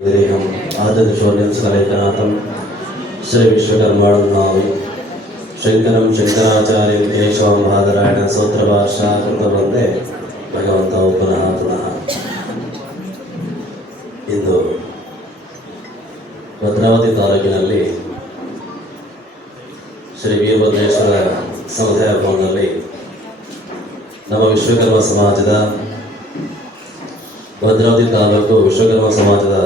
आदर्शोन्यसकलैकनाथं श्री विश्वकर्माणं शंकरं शंकराचार्य केशवं बादरायण सूत्रभाषा कृतवंदे भगवंत पुनः पुनः इंದು ಭದ್ರಾವತಿ ತಾಲೂಕಿನಲ್ಲಿ ಶ್ರೀ ವೀರಭದ್ರೇಶ್ವರ ಸಮುದಾಯ ಭವನದಲ್ಲಿ ನಮ್ಮ ವಿಶ್ವಕರ್ಮ ಸಮಾಜದ ಭದ್ರಾವತಿ ತಾಲೂಕು ವಿಶ್ವಕರ್ಮ ಸಮಾಜದ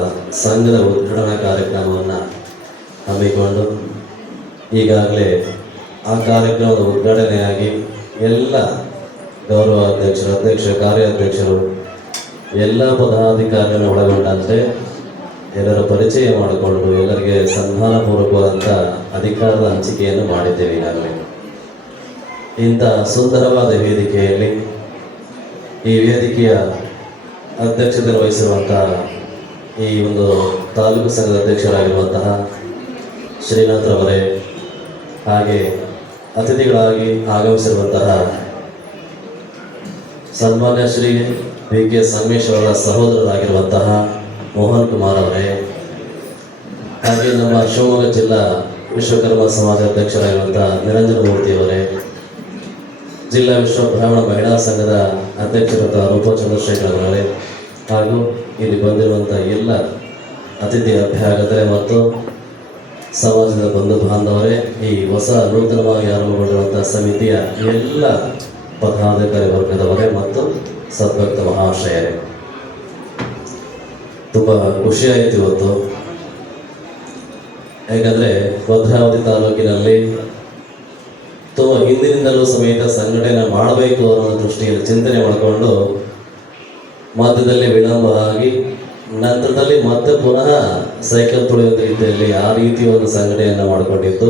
ಸಂಘದ ಉದ್ಘಾಟನಾ ಕಾರ್ಯಕ್ರಮವನ್ನು ಹಮ್ಮಿಕೊಂಡು ಈಗಾಗಲೇ ಆ ಕಾರ್ಯಕ್ರಮದ ಉದ್ಘಾಟನೆಯಾಗಿ ಎಲ್ಲ ಗೌರವ ಅಧ್ಯಕ್ಷರು ಕಾರ್ಯಾಧ್ಯಕ್ಷರು ಎಲ್ಲ ಪದಾಧಿಕಾರಿಗಳನ್ನು ಒಳಗೊಂಡಂತೆ ಎಲ್ಲರ ಪರಿಚಯ ಮಾಡಿಕೊಂಡು ಎಲ್ಲರಿಗೆ ಸನ್ಮಾನಪೂರ್ವಕವಾದಂಥ ಅಧಿಕಾರದ ಹಂಚಿಕೆಯನ್ನು ಮಾಡಿದ್ದೇವೆ. ಈಗಾಗಲೇ ಇಂಥ ಸುಂದರವಾದ ವೇದಿಕೆಯಲ್ಲಿ ಈ ವೇದಿಕೆಯ ಅಧ್ಯಕ್ಷತೆ ವಹಿಸಿರುವಂತಹ ಈ ಒಂದು ತಾಲೂಕು ಸಂಘದ ಅಧ್ಯಕ್ಷರಾಗಿರುವಂತಹ ಶ್ರೀನಾಥ್ರವರೇ, ಹಾಗೆ ಅತಿಥಿಗಳಾಗಿ ಆಗಮಿಸಿರುವಂತಹ ಸನ್ಮಾನ್ಯ ಶ್ರೀ ವಿ ಕೆ ಸಂಗಮೇಶ್ ಅವರ ಸಹೋದರರಾಗಿರುವಂತಹ ಮೋಹನ್ ಕುಮಾರ್ ಅವರೇ, ಹಾಗೆ ನಮ್ಮ ಶಿವಮೊಗ್ಗ ಜಿಲ್ಲಾ ವಿಶ್ವಕರ್ಮ ಸಮಾಜ ಅಧ್ಯಕ್ಷರಾಗಿರುವಂತಹ ನಿರಂಜನ ಮೂರ್ತಿಯವರೇ, ಜಿಲ್ಲಾ ವಿಶ್ವ ಬ್ರಾಹ್ಮಣ ಮಹಿಳಾ ಸಂಘದ ಅಧ್ಯಕ್ಷರಾದ ರೂಪ ಚಂದ್ರಶೇಖರ್ ಅವರೇ, ಹಾಗೂ ಇಲ್ಲಿ ಬಂದಿರುವಂಥ ಎಲ್ಲ ಅತಿಥಿ ಅಭ್ಯಾಗತರೆ ಮತ್ತು ಸಮಾಜದ ಬಂಧು ಬಾಂಧವರೇ, ಈ ಹೊಸ ನೂತನವಾಗಿ ಆರಂಭಗೊಂಡಿರುವಂಥ ಸಮಿತಿಯ ಎಲ್ಲ ಪದಾಧಿಕಾರಿ ವರ್ಗದವರೇ ಮತ್ತು ಸದ್ಭಕ್ತ ಮಹಾಶಯರೇ, ತುಂಬ ಖುಷಿಯಾಯಿತು ಇವತ್ತು. ಯಾಕಂದರೆ ಭದ್ರಾವತಿ ತಾಲೂಕಿನಲ್ಲಿ ತುಂಬ ಹಿಂದಿನಿಂದಲೂ ಸಮೇತ ಸಂಘಟನೆ ಮಾಡಬೇಕು ಅನ್ನೋ ದೃಷ್ಟಿಯಲ್ಲಿ ಚಿಂತನೆ ಮಾಡಿಕೊಂಡು ಮಧ್ಯದಲ್ಲಿ ವಿಳಂಬ ಆಗಿ ನಂತರದಲ್ಲಿ ಮತ್ತೆ ಪುನಃ ಸೈಕಲ್ ತುಳಿಯುವ ರೀತಿಯಲ್ಲಿ ಆ ರೀತಿ ಒಂದು ಸಂಘಟನೆಯನ್ನು ಮಾಡಿಕೊಂಡಿದ್ದು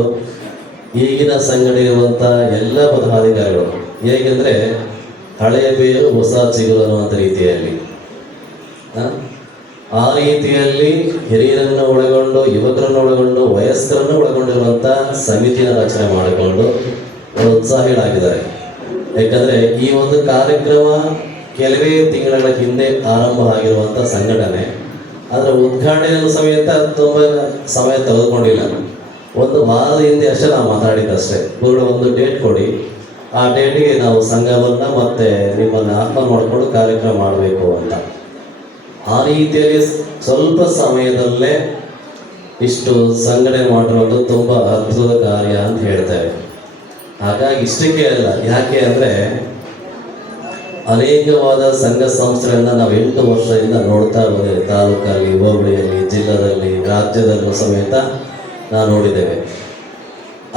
ಈಗಿನ ಸಂಘಟನೆ ಇರುವಂಥ ಎಲ್ಲ ಪದಾಧಿಕಾರಿಗಳು ಹೇಗೆಂದರೆ ಹಳೆಯ ಬೇರು ಹೊಸ ಚಿಗುರು ಅನ್ನುವಂಥ ರೀತಿಯಲ್ಲಿ ಆ ರೀತಿಯಲ್ಲಿ ಹಿರಿಯರನ್ನು ಒಳಗೊಂಡು ಯುವಕರನ್ನು ಒಳಗೊಂಡು ವಯಸ್ಕರನ್ನು ಒಳಗೊಂಡಿರುವಂಥ ಸಮಿತಿಯನ್ನು ರಚನೆ ಮಾಡಿಕೊಂಡು ಉತ್ಸಾಹಿಗಳಾಗಿದ್ದಾರೆ. ಯಾಕಂದರೆ ಈ ಒಂದು ಕಾರ್ಯಕ್ರಮ ಕೆಲವೇ ತಿಂಗಳ ಹಿಂದೆ ಆರಂಭ ಆಗಿರುವಂಥ ಸಂಘಟನೆ, ಅದರ ಉದ್ಘಾಟನೆಯ ಸಮೇತ ತುಂಬ ಸಮಯ ತೆಗೆದುಕೊಂಡಿಲ್ಲ. ಒಂದು ವಾರದ ಹಿಂದೆ ಅಷ್ಟೇ ನಾವು ಮಾತಾಡಿದ್ದಷ್ಟೇ, ಪೂರ್ಣ ಒಂದು ಡೇಟ್ ಕೊಡಿ, ಆ ಡೇಟಿಗೆ ನಾವು ಸಂಘವನ್ನು ಮತ್ತೆ ನಿಮ್ಮನ್ನು ಆಹ್ವಾನ ಮಾಡಿಕೊಂಡು ಕಾರ್ಯಕ್ರಮ ಮಾಡಬೇಕು ಅಂತ. ಆ ರೀತಿಯಲ್ಲಿ ಸ್ವಲ್ಪ ಸಮಯದಲ್ಲೇ ಇಷ್ಟು ಸಂಘಟನೆ ಮಾಡಿರೋದು ತುಂಬ ಅದ್ಭುತ ಕಾರ್ಯ ಅಂತ ಹೇಳ್ತೇವೆ. ಹಾಗಾಗಿ ಇಷ್ಟಕ್ಕೆ ಅಲ್ಲ, ಯಾಕೆ ಅಂದರೆ ಅನೇಕವಾದ ಸಂಘ ಸಂಸ್ಥೆಗಳನ್ನು ನಾವು 8 ವರ್ಷದಿಂದ ನೋಡ್ತಾ ಬಂದಿದ್ದೇವೆ. ತಾಲೂಕಲ್ಲಿ, ಹೋಬಳಿಯಲ್ಲಿ, ಜಿಲ್ಲೆಯಲ್ಲಿ, ರಾಜ್ಯದಲ್ಲೂ ಸಮೇತ ನಾವು ನೋಡಿದ್ದೇವೆ.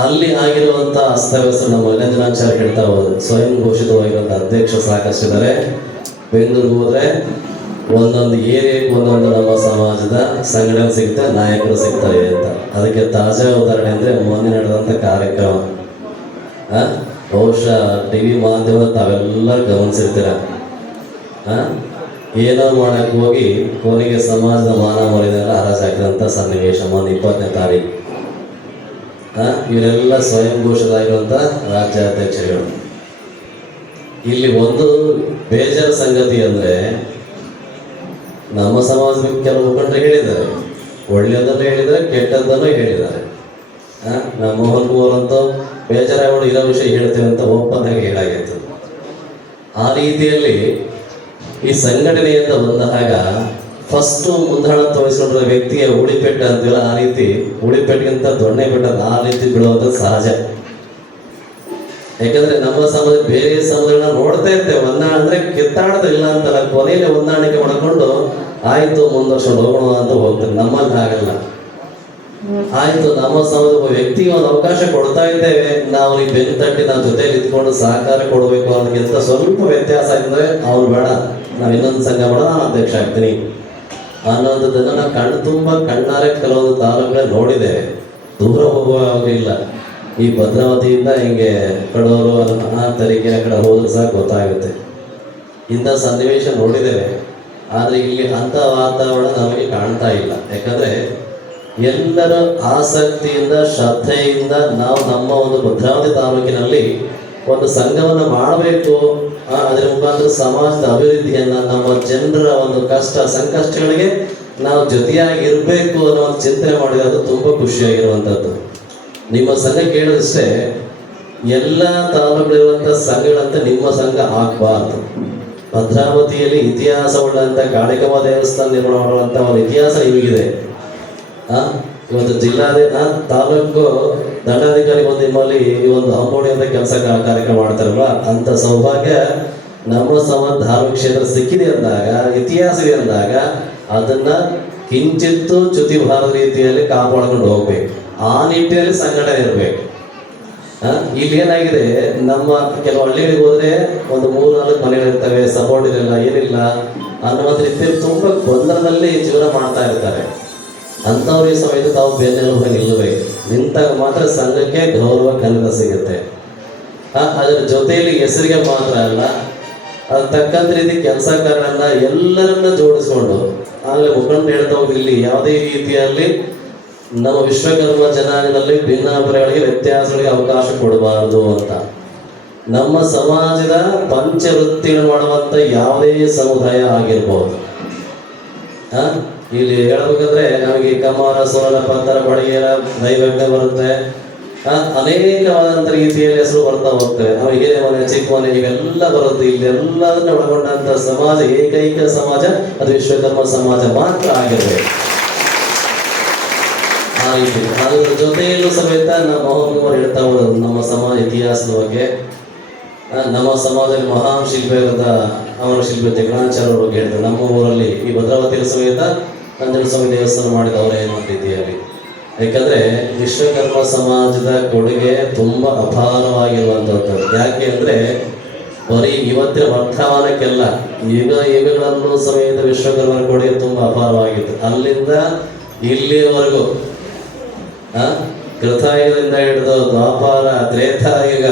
ಅಲ್ಲಿ ಆಗಿರುವಂಥ ಅಸ್ತವ್ಯಸ್ತ ನಮ್ಮ ಮಲ್ಲಿಕಾರ್ಜುನಾಚಾರ್ಯ ಹೇಳ್ತಾ ಹೋದ್ರು, ಸ್ವಯಂ ಘೋಷಿತವಾಗಿರುವಂಥ ಅಧ್ಯಕ್ಷ ಸಾಕಷ್ಟಿದ್ದಾರೆ. ಬೆಂಗಳೂರಿಗೆ ಹೋದರೆ ಒಂದೊಂದು ಏರಿಯಾಗೆ ಒಂದೊಂದು ನಮ್ಮ ಸಮಾಜದ ಸಂಘಟನೆ ಸಿಗ್ತಾರೆ, ನಾಯಕರು ಸಿಗ್ತಾರೆ ಅಂತ. ಅದಕ್ಕೆ ತಾಜಾ ಉದಾಹರಣೆ ಅಂದರೆ ಮೊನ್ನೆ ನಡೆದಂಥ ಕಾರ್ಯಕ್ರಮ, ಬಹುಶಃ ಟಿವಿ ಮಾಧ್ಯಮ ತಾವೆಲ್ಲ ಗಮನಿಸಿರ್ತೀರ. ಏನೋ ಮಾಡಕ್ಕೆ ಹೋಗಿ ಕೊನೆಗೆ ಸಮಾಜದ ಮಾನ ಮರ್ಯಾದೆಲ್ಲ ಹರಾಜಾಕಿದಂಥ ಸನ್ನಿವೇಶ ಮೊನ್ನೆ 20ನೇ ತಾರೀಕು. ಇವರೆಲ್ಲ ಸ್ವಯಂ ಘೋಷಿತರಾಗಿರುವಂಥ ರಾಜ್ಯಾಧ್ಯಕ್ಷರುಗಳು. ಇಲ್ಲಿ ಒಂದು ಬೇಜಾರ ಸಂಗತಿ ಅಂದರೆ ನಮ್ಮ ಸಮಾಜದ ಕೆಲವು ಮುಖಂಡರು ಹೇಳಿದ್ದಾರೆ, ಒಳ್ಳೆಯದನ್ನು ಹೇಳಿದ್ದಾರೆ, ಕೆಟ್ಟದ್ದನ್ನು ಹೇಳಿದ್ದಾರೆ. ನಮ್ಮ ಮೋಹನ್ ಕುಮಾರ್ ಅಂತ ಬೇಜಾರಾಗೋಡು ಇರೋ ವಿಷಯ ಹೇಳ್ತೇವೆ ಅಂತ ಒಪ್ಪಂದಾಗಿ ಹೇಳಾಗಿತ್ತು. ಆ ರೀತಿಯಲ್ಲಿ ಈ ಸಂಘಟನೆಯಿಂದ ಬಂದಾಗ ಫಸ್ಟು ಮುಂದಾಳತ್ವ ವಹಿಸ್ಕೊಂಡಿರೋ ವ್ಯಕ್ತಿಗೆ ಉಳಿಪೆಟ್ಟು ಅಂತೀವಲ್ಲ, ಆ ರೀತಿ ಉಳಿಪೆಟ್ಟಿಗಿಂತ ದೊಣ್ಣೆ ಬೆಟ್ಟದ ಆ ರೀತಿ ಬಿಡುವಂಥದ್ದು ಸಹಜ. ಯಾಕಂದರೆ ನಮ್ಮ ಸಮಾಜ ಬೇರೆ ಸಮಾಜಗಳನ್ನ ನೋಡ್ತಾ ಇರ್ತೇವೆ, ಹೊಂದಾಣ ಅಂದರೆ ಕಿತ್ತಾಡೋದಿಲ್ಲ ಅಂತಲ್ಲ, ಕೊನೆಯಲ್ಲಿ ಹೊಂದಾಣಿಕೆ ಮಾಡಿಕೊಂಡು ಆಯಿತು ಮುಂದುವರ್ಸ್ಕೊಂಡು ಹೋಗೋಣ ಅಂತ ಹೋಗ್ತಾರೆ. ನಮ್ಮಲ್ಲಿ ಆಗಲ್ಲ. ಆಯಿತು, ನಮ್ಮ ಸಮಾಜ ವ್ಯಕ್ತಿಗೆ ಒಂದು ಅವಕಾಶ ಕೊಡ್ತಾ ಇದ್ದೇವೆ, ನಾವು ಈ ಬೆನ್ನು ತಟ್ಟಿ ನಾವು ಜೊತೆಲಿ ಇದ್ಕೊಂಡು ಸಹಕಾರ ಕೊಡಬೇಕು ಅನ್ನೋದಕ್ಕಿಂತ ಸ್ವಲ್ಪ ವ್ಯತ್ಯಾಸ ಆಗಿದ್ರೆ ಅವ್ರು ಬೇಡ, ನಾವು ಇನ್ನೊಂದು ಸಂಘ ಬೇಡ, ನಾನು ಅಧ್ಯಕ್ಷ ಆಗ್ತೀನಿ ಅನ್ನೋದನ್ನು ನಾವು ಕಣ್ಣಾರೆ ಕೆಲವೊಂದು ತಾಲೂಕಲ್ಲಿ ನೋಡಿದ್ದೇವೆ. ದೂರ ಹೋಗುವಾಗಿಲ್ಲ. ಈ ಭದ್ರಾವತಿಯಿಂದ ಹಿಂಗೆ ಕಡೋರು ತರೀಕೆರೆ ಕಡೆ ಹೋದ್ರೆ ಸಹ ಗೊತ್ತಾಗುತ್ತೆ. ಇಂಥ ಸನ್ನಿವೇಶ ನೋಡಿದ್ದೇವೆ. ಆದರೆ ಇಲ್ಲಿ ಅಂಥ ವಾತಾವರಣ ನಮಗೆ ಕಾಣ್ತಾ ಇಲ್ಲ. ಯಾಕಂದರೆ ಎಲ್ಲರ ಆಸಕ್ತಿಯಿಂದ ಶ್ರದ್ಧೆಯಿಂದ ನಾವು ನಮ್ಮ ಒಂದು ಭದ್ರಾವತಿ ತಾಲೂಕಿನಲ್ಲಿ ಒಂದು ಸಂಘವನ್ನು ಮಾಡಬೇಕು, ಅದರ ಮುಖಾಂತರ ಸಮಾಜದ ಅಭಿವೃದ್ಧಿಯನ್ನು, ನಮ್ಮ ಜನರ ಒಂದು ಕಷ್ಟ ಸಂಕಷ್ಟಗಳಿಗೆ ನಾವು ಜೊತೆಯಾಗಿರ್ಬೇಕು ಅನ್ನೋ ಒಂದು ಚಿಂತನೆ ಮಾಡಿದ್ರೆ ಅದು ತುಂಬ ಖುಷಿಯಾಗಿರುವಂಥದ್ದು. ನಿಮ್ಮ ಸಂಘ ಕೇಳಿದಷ್ಟೇ ಎಲ್ಲ ತಾಲೂಕಿರುವಂಥ ಸಂಘಗಳಂತೆ ನಿಮ್ಮ ಸಂಘ ಆಗಬಾರ್ದು. ಭದ್ರಾವತಿಯಲ್ಲಿ ಇತಿಹಾಸವುಳ್ಳಂಥ ಕಾಳಿಕಮ್ಮ ದೇವಸ್ಥಾನ ನಿರ್ಮಾಣ ಮಾಡುವಂಥ ಒಂದು ಇತಿಹಾಸ ನಿಮಗಿದೆ. ಇವತ್ತು ತಾಲೂಕು ದಂಡಾಧಿಕಾರಿ ಬಂದು ನಿಮ್ಮಲ್ಲಿ ಈ ಒಂದು ಅಂಬೋಡಿ ಅಂತ ಕೆಲಸ ಕಾರ್ಯಕ್ರಮ ಮಾಡ್ತಾರಲ್ವ, ಅಂತ ಸೌಭಾಗ್ಯ ನಮ್ಮ ಧಾರ್ಮಿಕ ಕ್ಷೇತ್ರ ಸಿಕ್ಕಿದೆ ಅಂದಾಗ, ಇತಿಹಾಸ ಇದೆ ಅಂದಾಗ ಅದನ್ನ ಕಿಂಚಿತ್ತು ಚ್ಯುತಿ ಬಾರದ ರೀತಿಯಲ್ಲಿ ಕಾಪಾಡ್ಕೊಂಡು ಹೋಗ್ಬೇಕು. ಆ ನಿಟ್ಟಿನಲ್ಲಿ ಸಂಘಟನೆ ಇರಬೇಕು. ಇಲ್ಲಿ ಏನಾಗಿದೆ, ನಮ್ಮ ಕೆಲವು ಹಳ್ಳಿಗಳಿಗೆ ಹೋದ್ರೆ ಒಂದು 3-4 ಮನೆಗಳಿರ್ತವೆ, ಸಪೋರ್ಟ್ ಇರಲ್ಲ, ಏನಿಲ್ಲ ಅನ್ನೋ ರೀತಿಯಲ್ಲಿ ತುಂಬಾ ಗೊಂದಲದಲ್ಲಿ ಜೀವನ ಮಾಡ್ತಾ ಇರ್ತಾರೆ. ಅಂಥವ್ರ ಈ ಸಮಯದಲ್ಲಿ ತಾವು ಬೆನ್ನೆಲುಬಾಗಿ ನಿಲ್ಲಬೇಕು. ನಿಂತಾಗ ಮಾತ್ರ ಸಂಘಕ್ಕೆ ಗೌರವ ಕನ್ನಡ ಸಿಗುತ್ತೆ. ಅದರ ಜೊತೆಯಲ್ಲಿ ಹೆಸರಿಗೆ ಮಾತ್ರ ಅಲ್ಲ, ಅದು ತಕ್ಕಂತ ರೀತಿ ಕೆಲಸ ಕಾರ್ಯಗಳನ್ನ ಎಲ್ಲರನ್ನ ಜೋಡಿಸ್ಕೊಂಡು ಆಗಲೇ ಮುಖಂಡ ಹೇಳ್ತಾ ಹೋಗಿ, ಇಲ್ಲಿ ಯಾವುದೇ ರೀತಿಯಲ್ಲಿ ನಮ್ಮ ವಿಶ್ವಕರ್ಮ ಜನಾಂಗದಲ್ಲಿ ಭಿನ್ನಾಭಿಪ್ರಾಯಗಳಿಗೆ ವ್ಯತ್ಯಾಸಗಳಿಗೆ ಅವಕಾಶ ಕೊಡಬಾರದು ಅಂತ. ನಮ್ಮ ಸಮಾಜದ ಪಂಚವೃತ್ತಿಗಳನ್ನು ಮಾಡುವಂಥ ಯಾವುದೇ ಸಮುದಾಯ ಆಗಿರ್ಬೋದು. ಇಲ್ಲಿ ಹೇಳ್ಬೇಕಂದ್ರೆ ನಮಗೆ ಕಮಾರ, ಸೋಲ, ಪತ್ತರ, ಬಡಿಗೆರ, ದೈವಜ್ಞ ಬರುತ್ತೆ. ಅನೇಕವಾದಂಥ ರೀತಿಯಲ್ಲಿ ಹೆಸರು ಬರ್ತಾ ಹೋಗ್ತವೆ. ನಮಗೆ ಹಿರಿಯ ಮನೆ, ಚಿಕ್ಕ ಮನೆ ಇವೆಲ್ಲ ಬರುತ್ತೆ. ಇಲ್ಲಿ ಎಲ್ಲದನ್ನ ಒಳಗೊಂಡಂಥ ಸಮಾಜ, ಏಕೈಕ ಸಮಾಜ ಅದು ವಿಶ್ವಕರ್ಮ ಸಮಾಜ ಮಾತ್ರ ಆಗಿರಬೇಕು. ಆ ರೀತಿ ಅದರ ಜೊತೆಯಲ್ಲೂ ಸಮೇತ ನಮ್ಮ ಮೋಹನ್ ಕುಮಾರ್ ಹೇಳ್ತಾ ಹೋದ್ರು ನಮ್ಮ ಸಮಾಜ ಇತಿಹಾಸದ ಬಗ್ಗೆ. ನಮ್ಮ ಸಮಾಜದಲ್ಲಿ ಮಹಾನ್ ಶಿಲ್ಪಿಯಾದ ಅವರ ಶಿಲ್ಪಿ ಜಗಣಾಚಾರ್ಯ ಅವರು ಬಗ್ಗೆ ಹೇಳ್ತಾರೆ. ನಮ್ಮ ಊರಲ್ಲಿ ಈ ಭದ್ರಾವತಿಯ ಸಮೇತ ನಂಜನ ಸ್ವಾಮಿ ದೇವಸ್ಥಾನ ಮಾಡಿದವರೇ ಅನ್ನೋ ರೀತಿಯಲ್ಲಿ. ಯಾಕಂದ್ರೆ ವಿಶ್ವಕರ್ಮ ಸಮಾಜದ ಕೊಡುಗೆ ತುಂಬಾ ಅಪಾರವಾಗಿರುವಂಥದ್ದು. ಯಾಕೆ ಅಂದ್ರೆ ಬರೀ ಇವತ್ತಿನ ವರ್ತಮಾನಕ್ಕೆಲ್ಲ ಯುಗಗಳಲ್ಲೂ ಸಮೇತ ವಿಶ್ವಕರ್ಮನ ಕೊಡುಗೆ ತುಂಬಾ ಅಪಾರವಾಗಿತ್ತು. ಅಲ್ಲಿಂದ ಇಲ್ಲಿವರೆಗೂ ಕೃತಾಯುಗದಿಂದ ಹಿಡಿದು ದ್ವಾಪಾರ, ತ್ರೇತಾಯುಗ,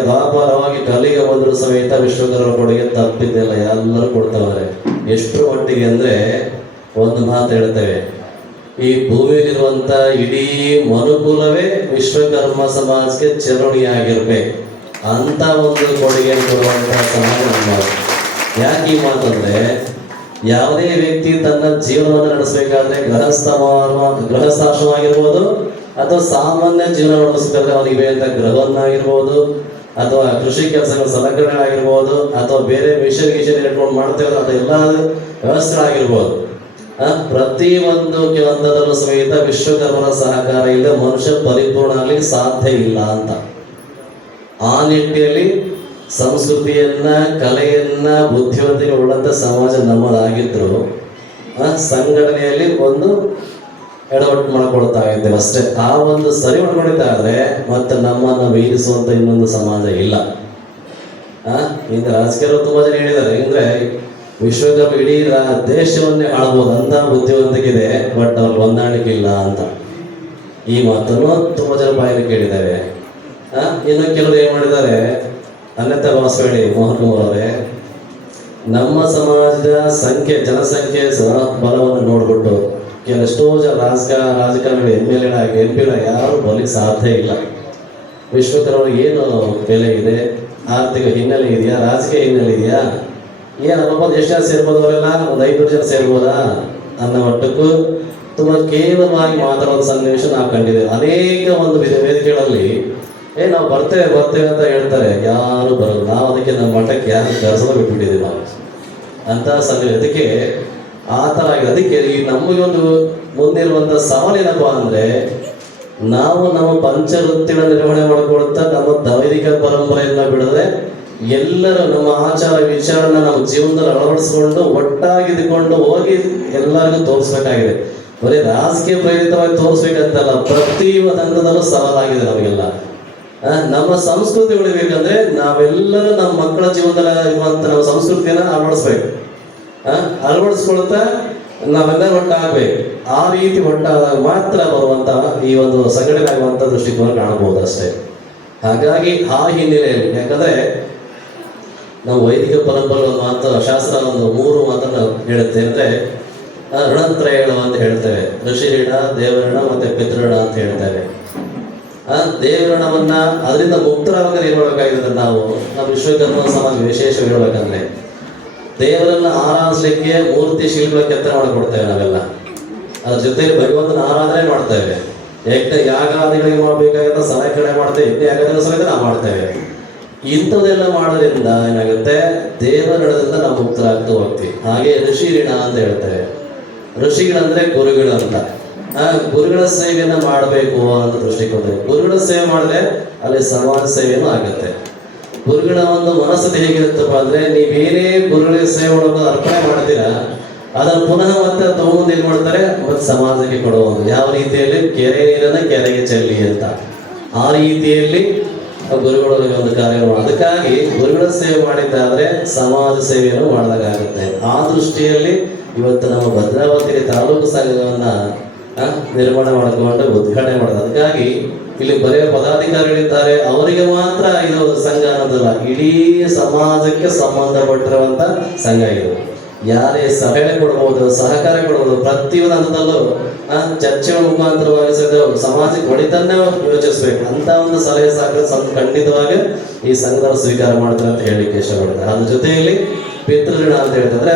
ದ್ವಾಪಾರವಾಗಿ ಕಲಿಗೆ ಬಂದರೂ ಸಮೇತ ವಿಶ್ವಕರ್ಮ ಕೊಡುಗೆ ತಪ್ಪಿದ್ದೆಲ್ಲ, ಎಲ್ಲರೂ ಕೊಡ್ತವ್ರೆ. ಎಷ್ಟು ಮಟ್ಟಿಗೆ ಅಂದ್ರೆ ಒಂದು ಮಾತು ಹೇಳ್ತೇವೆ, ಈ ಭೂಮಿಯಲ್ಲಿರುವಂತ ಇಡೀ ಮನುಕುಲವೇ ವಿಶ್ವಕರ್ಮ ಸಮಾಜಕ್ಕೆ ಚರಣಿಯಾಗಿರ್ಬೇಕು ಅಂತ ಒಂದು ಕೊಡುಗೆ ಕೊಡುವಂತಹ ಸಮಾಜ ನಮ್ಮ. ಯಾಕೆ ಈ ಮಾತಂದ್ರೆ, ಯಾವುದೇ ವ್ಯಕ್ತಿ ತನ್ನ ಜೀವನವನ್ನು ನಡೆಸಬೇಕಾದ್ರೆ ಗೃಹಸ್ಥಾಶ್ರಮ ಆಗಿರ್ಬೋದು ಅಥವಾ ಸಾಮಾನ್ಯ ಜೀವನ ನಡೆಸಬೇಕಾದ್ರೆ ಅವನಿಗೆ ಬೇರೆ ಗೃಹವನ್ನಾಗಿರ್ಬೋದು ಅಥವಾ ಕೃಷಿ ಕೆಲಸಗಳ ಸಲಕರಣೆಗಳಾಗಿರ್ಬೋದು ಅಥವಾ ಬೇರೆ ಮಿಷನ್ ಇಟ್ಕೊಂಡು ಮಾಡ್ತೇವೆ ಅದೆಲ್ಲ ವ್ಯವಸ್ಥೆಗಳಾಗಿರ್ಬೋದು. ಪ್ರತಿ ಒಂದು ಹಂತದಲ್ಲೂ ಸಮೇತ ವಿಶ್ವಕರ್ಮನ ಸಹಕಾರ ಇಲ್ಲ ಮನುಷ್ಯ ಪರಿಪೂರ್ಣ ಆಗಲಿಕ್ಕೆ ಸಾಧ್ಯ ಇಲ್ಲ ಅಂತ. ಆ ನಿಟ್ಟಿನಲ್ಲಿ ಸಂಸ್ಕೃತಿಯನ್ನ, ಕಲೆಯನ್ನ, ಬುದ್ಧಿವಂತಿಕೆ ಉಳ್ಳಂತ ಸಮಾಜ ನಮ್ಮದಾಗಿದ್ರು ಸಂಘಟನೆಯಲ್ಲಿ ಒಂದು ಎಡವಟ್ಟು ಮಾಡ್ಕೊಳ್ತಾ ಇದ್ದೇವೆ ಅಷ್ಟೇ. ಆ ಒಂದು ಸರಿ ಮಾಡ್ಕೊಳ್ತಾ ಇದ್ರೆ ಮತ್ತೆ ನಮ್ಮನ್ನು ವೀರಿಸುವಂತ ಇನ್ನೊಂದು ಸಮಾಜ ಇಲ್ಲ. ಈಗ ರಾಜಕೀಯರು ತುಂಬಾ ಜನ ಹೇಳಿದ್ದಾರೆ, ಅಂದ್ರೆ ವಿಶ್ವಕರ್ಮ ಇಡೀ ದೇಶವನ್ನೇ ಆಳ್ಬೋದು ಅಂತ ಬುದ್ಧಿವಂತಿಕೆ ಇದೆ, ಬಟ್ ಅವ್ರು ಹೊಂದಾಣಿಕೆ ಇಲ್ಲ ಅಂತ. ಈ ಮಾತನ್ನು ತುಂಬಾ ಜನ ಬಾಯಲ್ಲಿ ಕೇಳಿದ್ದಾರೆ. ಇನ್ನು ಕೆಲವರು ಏನ್ ಮಾಡಿದ್ದಾರೆ, ಅನ್ಯತಾ ಭಾಸಬೇಡಿ ಮೋಹನ್ ಕುಮಾರ್ ಅವರೇ, ನಮ್ಮ ಸಮಾಜದ ಜನಸಂಖ್ಯೆ ಬಲವನ್ನು ನೋಡ್ಬಿಟ್ಟು ಕೆಲವೆಷ್ಟೋ ಜನ ರಾಜಕಾರಣಿಗಳು MP ಯಾರು ಬಲಿಗೆ ಸಾಧ್ಯ ಇಲ್ಲ. ವಿಶ್ವಕರ್ಮರಿಗೆ ಏನು ಬೆಲೆ ಇದೆ, ಆರ್ಥಿಕ ಹಿನ್ನೆಲೆ ಇದೆಯಾ, ರಾಜಕೀಯ ಹಿನ್ನೆಲೆ ಇದೆಯಾ, ಏನಪ್ಪ ಎಷ್ಟು ಜನ ಸೇರ್ಬೋದು, ಅವರೆಲ್ಲ ಒಂದು 500 ಜನ ಸೇರ್ಬೋದಾ ಅನ್ನೋ ಮಟ್ಟಕ್ಕೂ ತುಂಬಾ ಕೇವಲವಾಗಿ ಮಾತಾಡೋ ಸನ್ನಿವೇಶ ನಾವು ಕಂಡಿದ್ದೇವೆ. ಅನೇಕ ಒಂದು ವೇದಿಕೆಗಳಲ್ಲಿ ನಾವು ಬರ್ತೇವೆ ಅಂತ ಹೇಳ್ತಾರೆ, ಯಾರು ಬರೋದು, ನಾವು ಅದಕ್ಕೆ ನಮ್ಮ ಮಠಕ್ಕೆ ಯಾರು ಕರೆಸೋದು ಬಿಟ್ಬಿಟ್ಟಿದ್ದೀವಿ ನಾವು ಅಂತ ಸನ್ನಿವೇಶ. ಅದಕ್ಕೆ ಆ ಥರ ಆಗಿದೆ. ಅದಕ್ಕೆ ಈ ನಮಗೊಂದು ಮುಂದಿರುವಂಥ ಸವಾಲು ಏನಪ್ಪ ಅಂದರೆ, ನಾವು ನಮ್ಮ ಪಂಚವೃತ್ತಿಗಳ ನಿರ್ವಹಣೆ ಮಾಡಿಕೊಳ್ತಾ ನಮ್ಮ ದೈವಿಕ ಪರಂಪರೆಯನ್ನು ಬಿಡದೆ ಎಲ್ಲರೂ ನಮ್ಮ ಆಚಾರ ವಿಚಾರನ ನಮ್ಮ ಜೀವನದಲ್ಲಿ ಅಳವಡಿಸ್ಕೊಂಡು ಒಟ್ಟಾಗಿದ್ದುಕೊಂಡು ಹೋಗಿ ಎಲ್ಲರಿಗೂ ತೋರಿಸ್ಬೇಕಾಗಿದೆ. ಬರೀ ರಾಜಕೀಯ ಪ್ರೇರಿತವಾಗಿ ತೋರಿಸ್ಬೇಕಂತಲ್ಲ, ಪ್ರತಿ ಹಂತದಲ್ಲೂ ಸವಾಲಾಗಿದೆ ನಮಗೆಲ್ಲ. ನಮ್ಮ ಸಂಸ್ಕೃತಿ ಉಳಿಬೇಕಂದ್ರೆ ನಾವೆಲ್ಲರೂ ನಮ್ಮ ಮಕ್ಕಳ ಜೀವನದಲ್ಲಿ ಇರುವಂತ ನಮ್ಮ ಸಂಸ್ಕೃತಿಯನ್ನ ಅಳವಡಿಸ್ಕೊಳ್ತಾ ನಾವೆಲ್ಲರೂ ಒಟ್ಟಾಗಬೇಕು. ಆ ರೀತಿ ಒಟ್ಟಾದಾಗ ಮಾತ್ರ ಬರುವಂತ ಈ ಒಂದು ಸಂಘಟನೆ ಆಗುವಂತ ದೃಷ್ಟಿಕೋನ ಕಾಣಬಹುದು ಅಷ್ಟೇ. ಹಾಗಾಗಿ ಆ ಹಿನ್ನೆಲೆಯಲ್ಲಿ, ಯಾಕಂದ್ರೆ ನಾವು ವೈದಿಕ ಪರಂಪರೆ ಒಂದು ಮಾತು, ಶಾಸ್ತ್ರ ಒಂದು 3 ಮಾತನ್ನು ಹೇಳುತ್ತೆ. ಅಂದ್ರೆ ಋಣತ್ರಯಗಳು ಅಂತ ಹೇಳ್ತೇವೆ, ಋಷಿ ಋಣ, ದೇವಋಣ ಮತ್ತೆ ಪಿತೃಋಣ ಅಂತ ಹೇಳ್ತೇವೆ. ದೇವಋಣವನ್ನ ಅದರಿಂದ ಮುಕ್ತರಾಗ ಏನ್ ಮಾಡ್ಬೇಕಾಗಿದೆ ನಾವು ನಮ್ಮ ವಿಶ್ವಕರ್ಮ ಸಮಾಜ ವಿಶೇಷ ಹೇಳ್ಬೇಕಂದ್ರೆ ದೇವರನ್ನ ಆರಾಧಿಸ್ಲಿಕ್ಕೆ ಮೂರ್ತಿ ಶಿಲ್ಪಗಳ ಕೆತ್ತನೆ ಮಾಡಿಕೊಡ್ತೇವೆ ನಾವೆಲ್ಲ. ಅದ್ರ ಜೊತೆ ಭಗವಂತನ ಆರಾಧನೆ ಮಾಡ್ತೇವೆ. ಯಾಗಾದಿಗಳಿಗೆ ಮಾಡಬೇಕಾಗಿರೋ ಸಲಹೆ ಕಡೆ ಮಾಡ್ತೇವೆ, ಯಜ್ಞ ಯಾಗಾದಿಗಳ ಸಮೇತ ನಾವು ಮಾಡ್ತೇವೆ. ಇಂಥದ್ದೆಲ್ಲ ಮಾಡೋದ್ರಿಂದ ಏನಾಗುತ್ತೆ, ದೇವರದಿಂದ ನಾವು ಮುಕ್ತರಾಗ್ತಾ ಹೋಗ್ತೀವಿ. ಹಾಗೆ ಋಷಿ ಋಣ ಅಂತ ಹೇಳ್ತೇವೆ. ಋಷಿಗಳಂದ್ರೆ ಗುರುಗಳು ಅಂತ. ಗುರುಗಳ ಸೇವೆಯನ್ನ ಮಾಡಬೇಕು ಅಂತ ದೃಷ್ಟಿಕೋನ. ಗುರುಗಳ ಸೇವೆ ಮಾಡಿದ್ರೆ ಅಲ್ಲಿ ಸಮಾಜ ಸೇವೆನೂ ಆಗುತ್ತೆ. ಗುರುಗಳ ಒಂದು ಮನಸ್ಥಿತಿ ಹೇಗಿರುತ್ತಪ್ಪ ಅಂದ್ರೆ, ನೀವೇನೇ ಗುರುಗಳಿಗೆ ಸೇವೆ ಮಾಡೋದು ಅರ್ಪಣೆ ಮಾಡ್ತೀರಾ, ಅದನ್ನು ಪುನಃ ಮತ್ತೆ ತಗೊಂಡು ಏನ್ ಮಾಡ್ತಾರೆ, ಮತ್ತೆ ಸಮಾಜಕ್ಕೆ ಕೊಡುವುದು. ಯಾವ ರೀತಿಯಲ್ಲಿ ಕೆರೆ ನೀರನ್ನ ಕೆರೆಗೆ ಚೆಲ್ಲಿ ಅಂತ, ಆ ರೀತಿಯಲ್ಲಿ ಗುರುಗಳಿಗೆ ಒಂದು ಕಾರ್ಯ ಮಾಡೋದು. ಅದಕ್ಕಾಗಿ ಗುರುಗಳ ಸೇವೆ ಮಾಡಿದ್ದಾದ್ರೆ ಸಮಾಜ ಸೇವೆಯನ್ನು ಮಾಡಿದಾಗುತ್ತೆ. ಆ ದೃಷ್ಟಿಯಲ್ಲಿ ಇವತ್ತು ನಮ್ಮ ಭದ್ರಾವತಿ ತಾಲೂಕು ಸಂಘವನ್ನ ನಿರ್ಮಾಣ ಮಾಡಿಕೊಂಡು ಉದ್ಘಾಟನೆ ಮಾಡೋದು. ಅದಕ್ಕಾಗಿ ಇಲ್ಲಿ ಬರೆಯ ಪದಾಧಿಕಾರಿಗಳಿದ್ದಾರೆ, ಅವರಿಗೆ ಮಾತ್ರ ಇದು ಸಂಘ ಅನ್ನೋದಲ್ಲ, ಇಡೀ ಸಮಾಜಕ್ಕೆ ಸಂಬಂಧಪಟ್ಟಿರುವಂತ ಸಂಘ ಇದು. ಯಾರೇ ಸಲಹೆ ಕೊಡ್ಬೋದು, ಸಹಕಾರ ಕೊಡ್ಬೋದು, ಪ್ರತಿಯೊಂದು ಹಂತದಲ್ಲೂ ಚರ್ಚೆಗಳ ಮುಖಾಂತರವಾಗಿ ಸಮಾಜಕ್ಕೆ ಒಳಿತನ್ನೇ ಯೋಚಿಸ್ಬೇಕು ಅಂತ ಒಂದು ಸಲಹೆ ಸಹಕಾರ ಖಂಡಿತವಾಗಿ ಈ ಸಂಘದವರು ಸ್ವೀಕಾರ ಮಾಡ್ತಾರೆ ಅಂತ ಹೇಳಲಿಕ್ಕೆ ಇಷ್ಟಪಡ್ತಾರೆ. ಅದ್ರ ಜೊತೆಯಲ್ಲಿ ಪಿತೃಋಣ ಅಂತ ಹೇಳ್ತಂದ್ರೆ,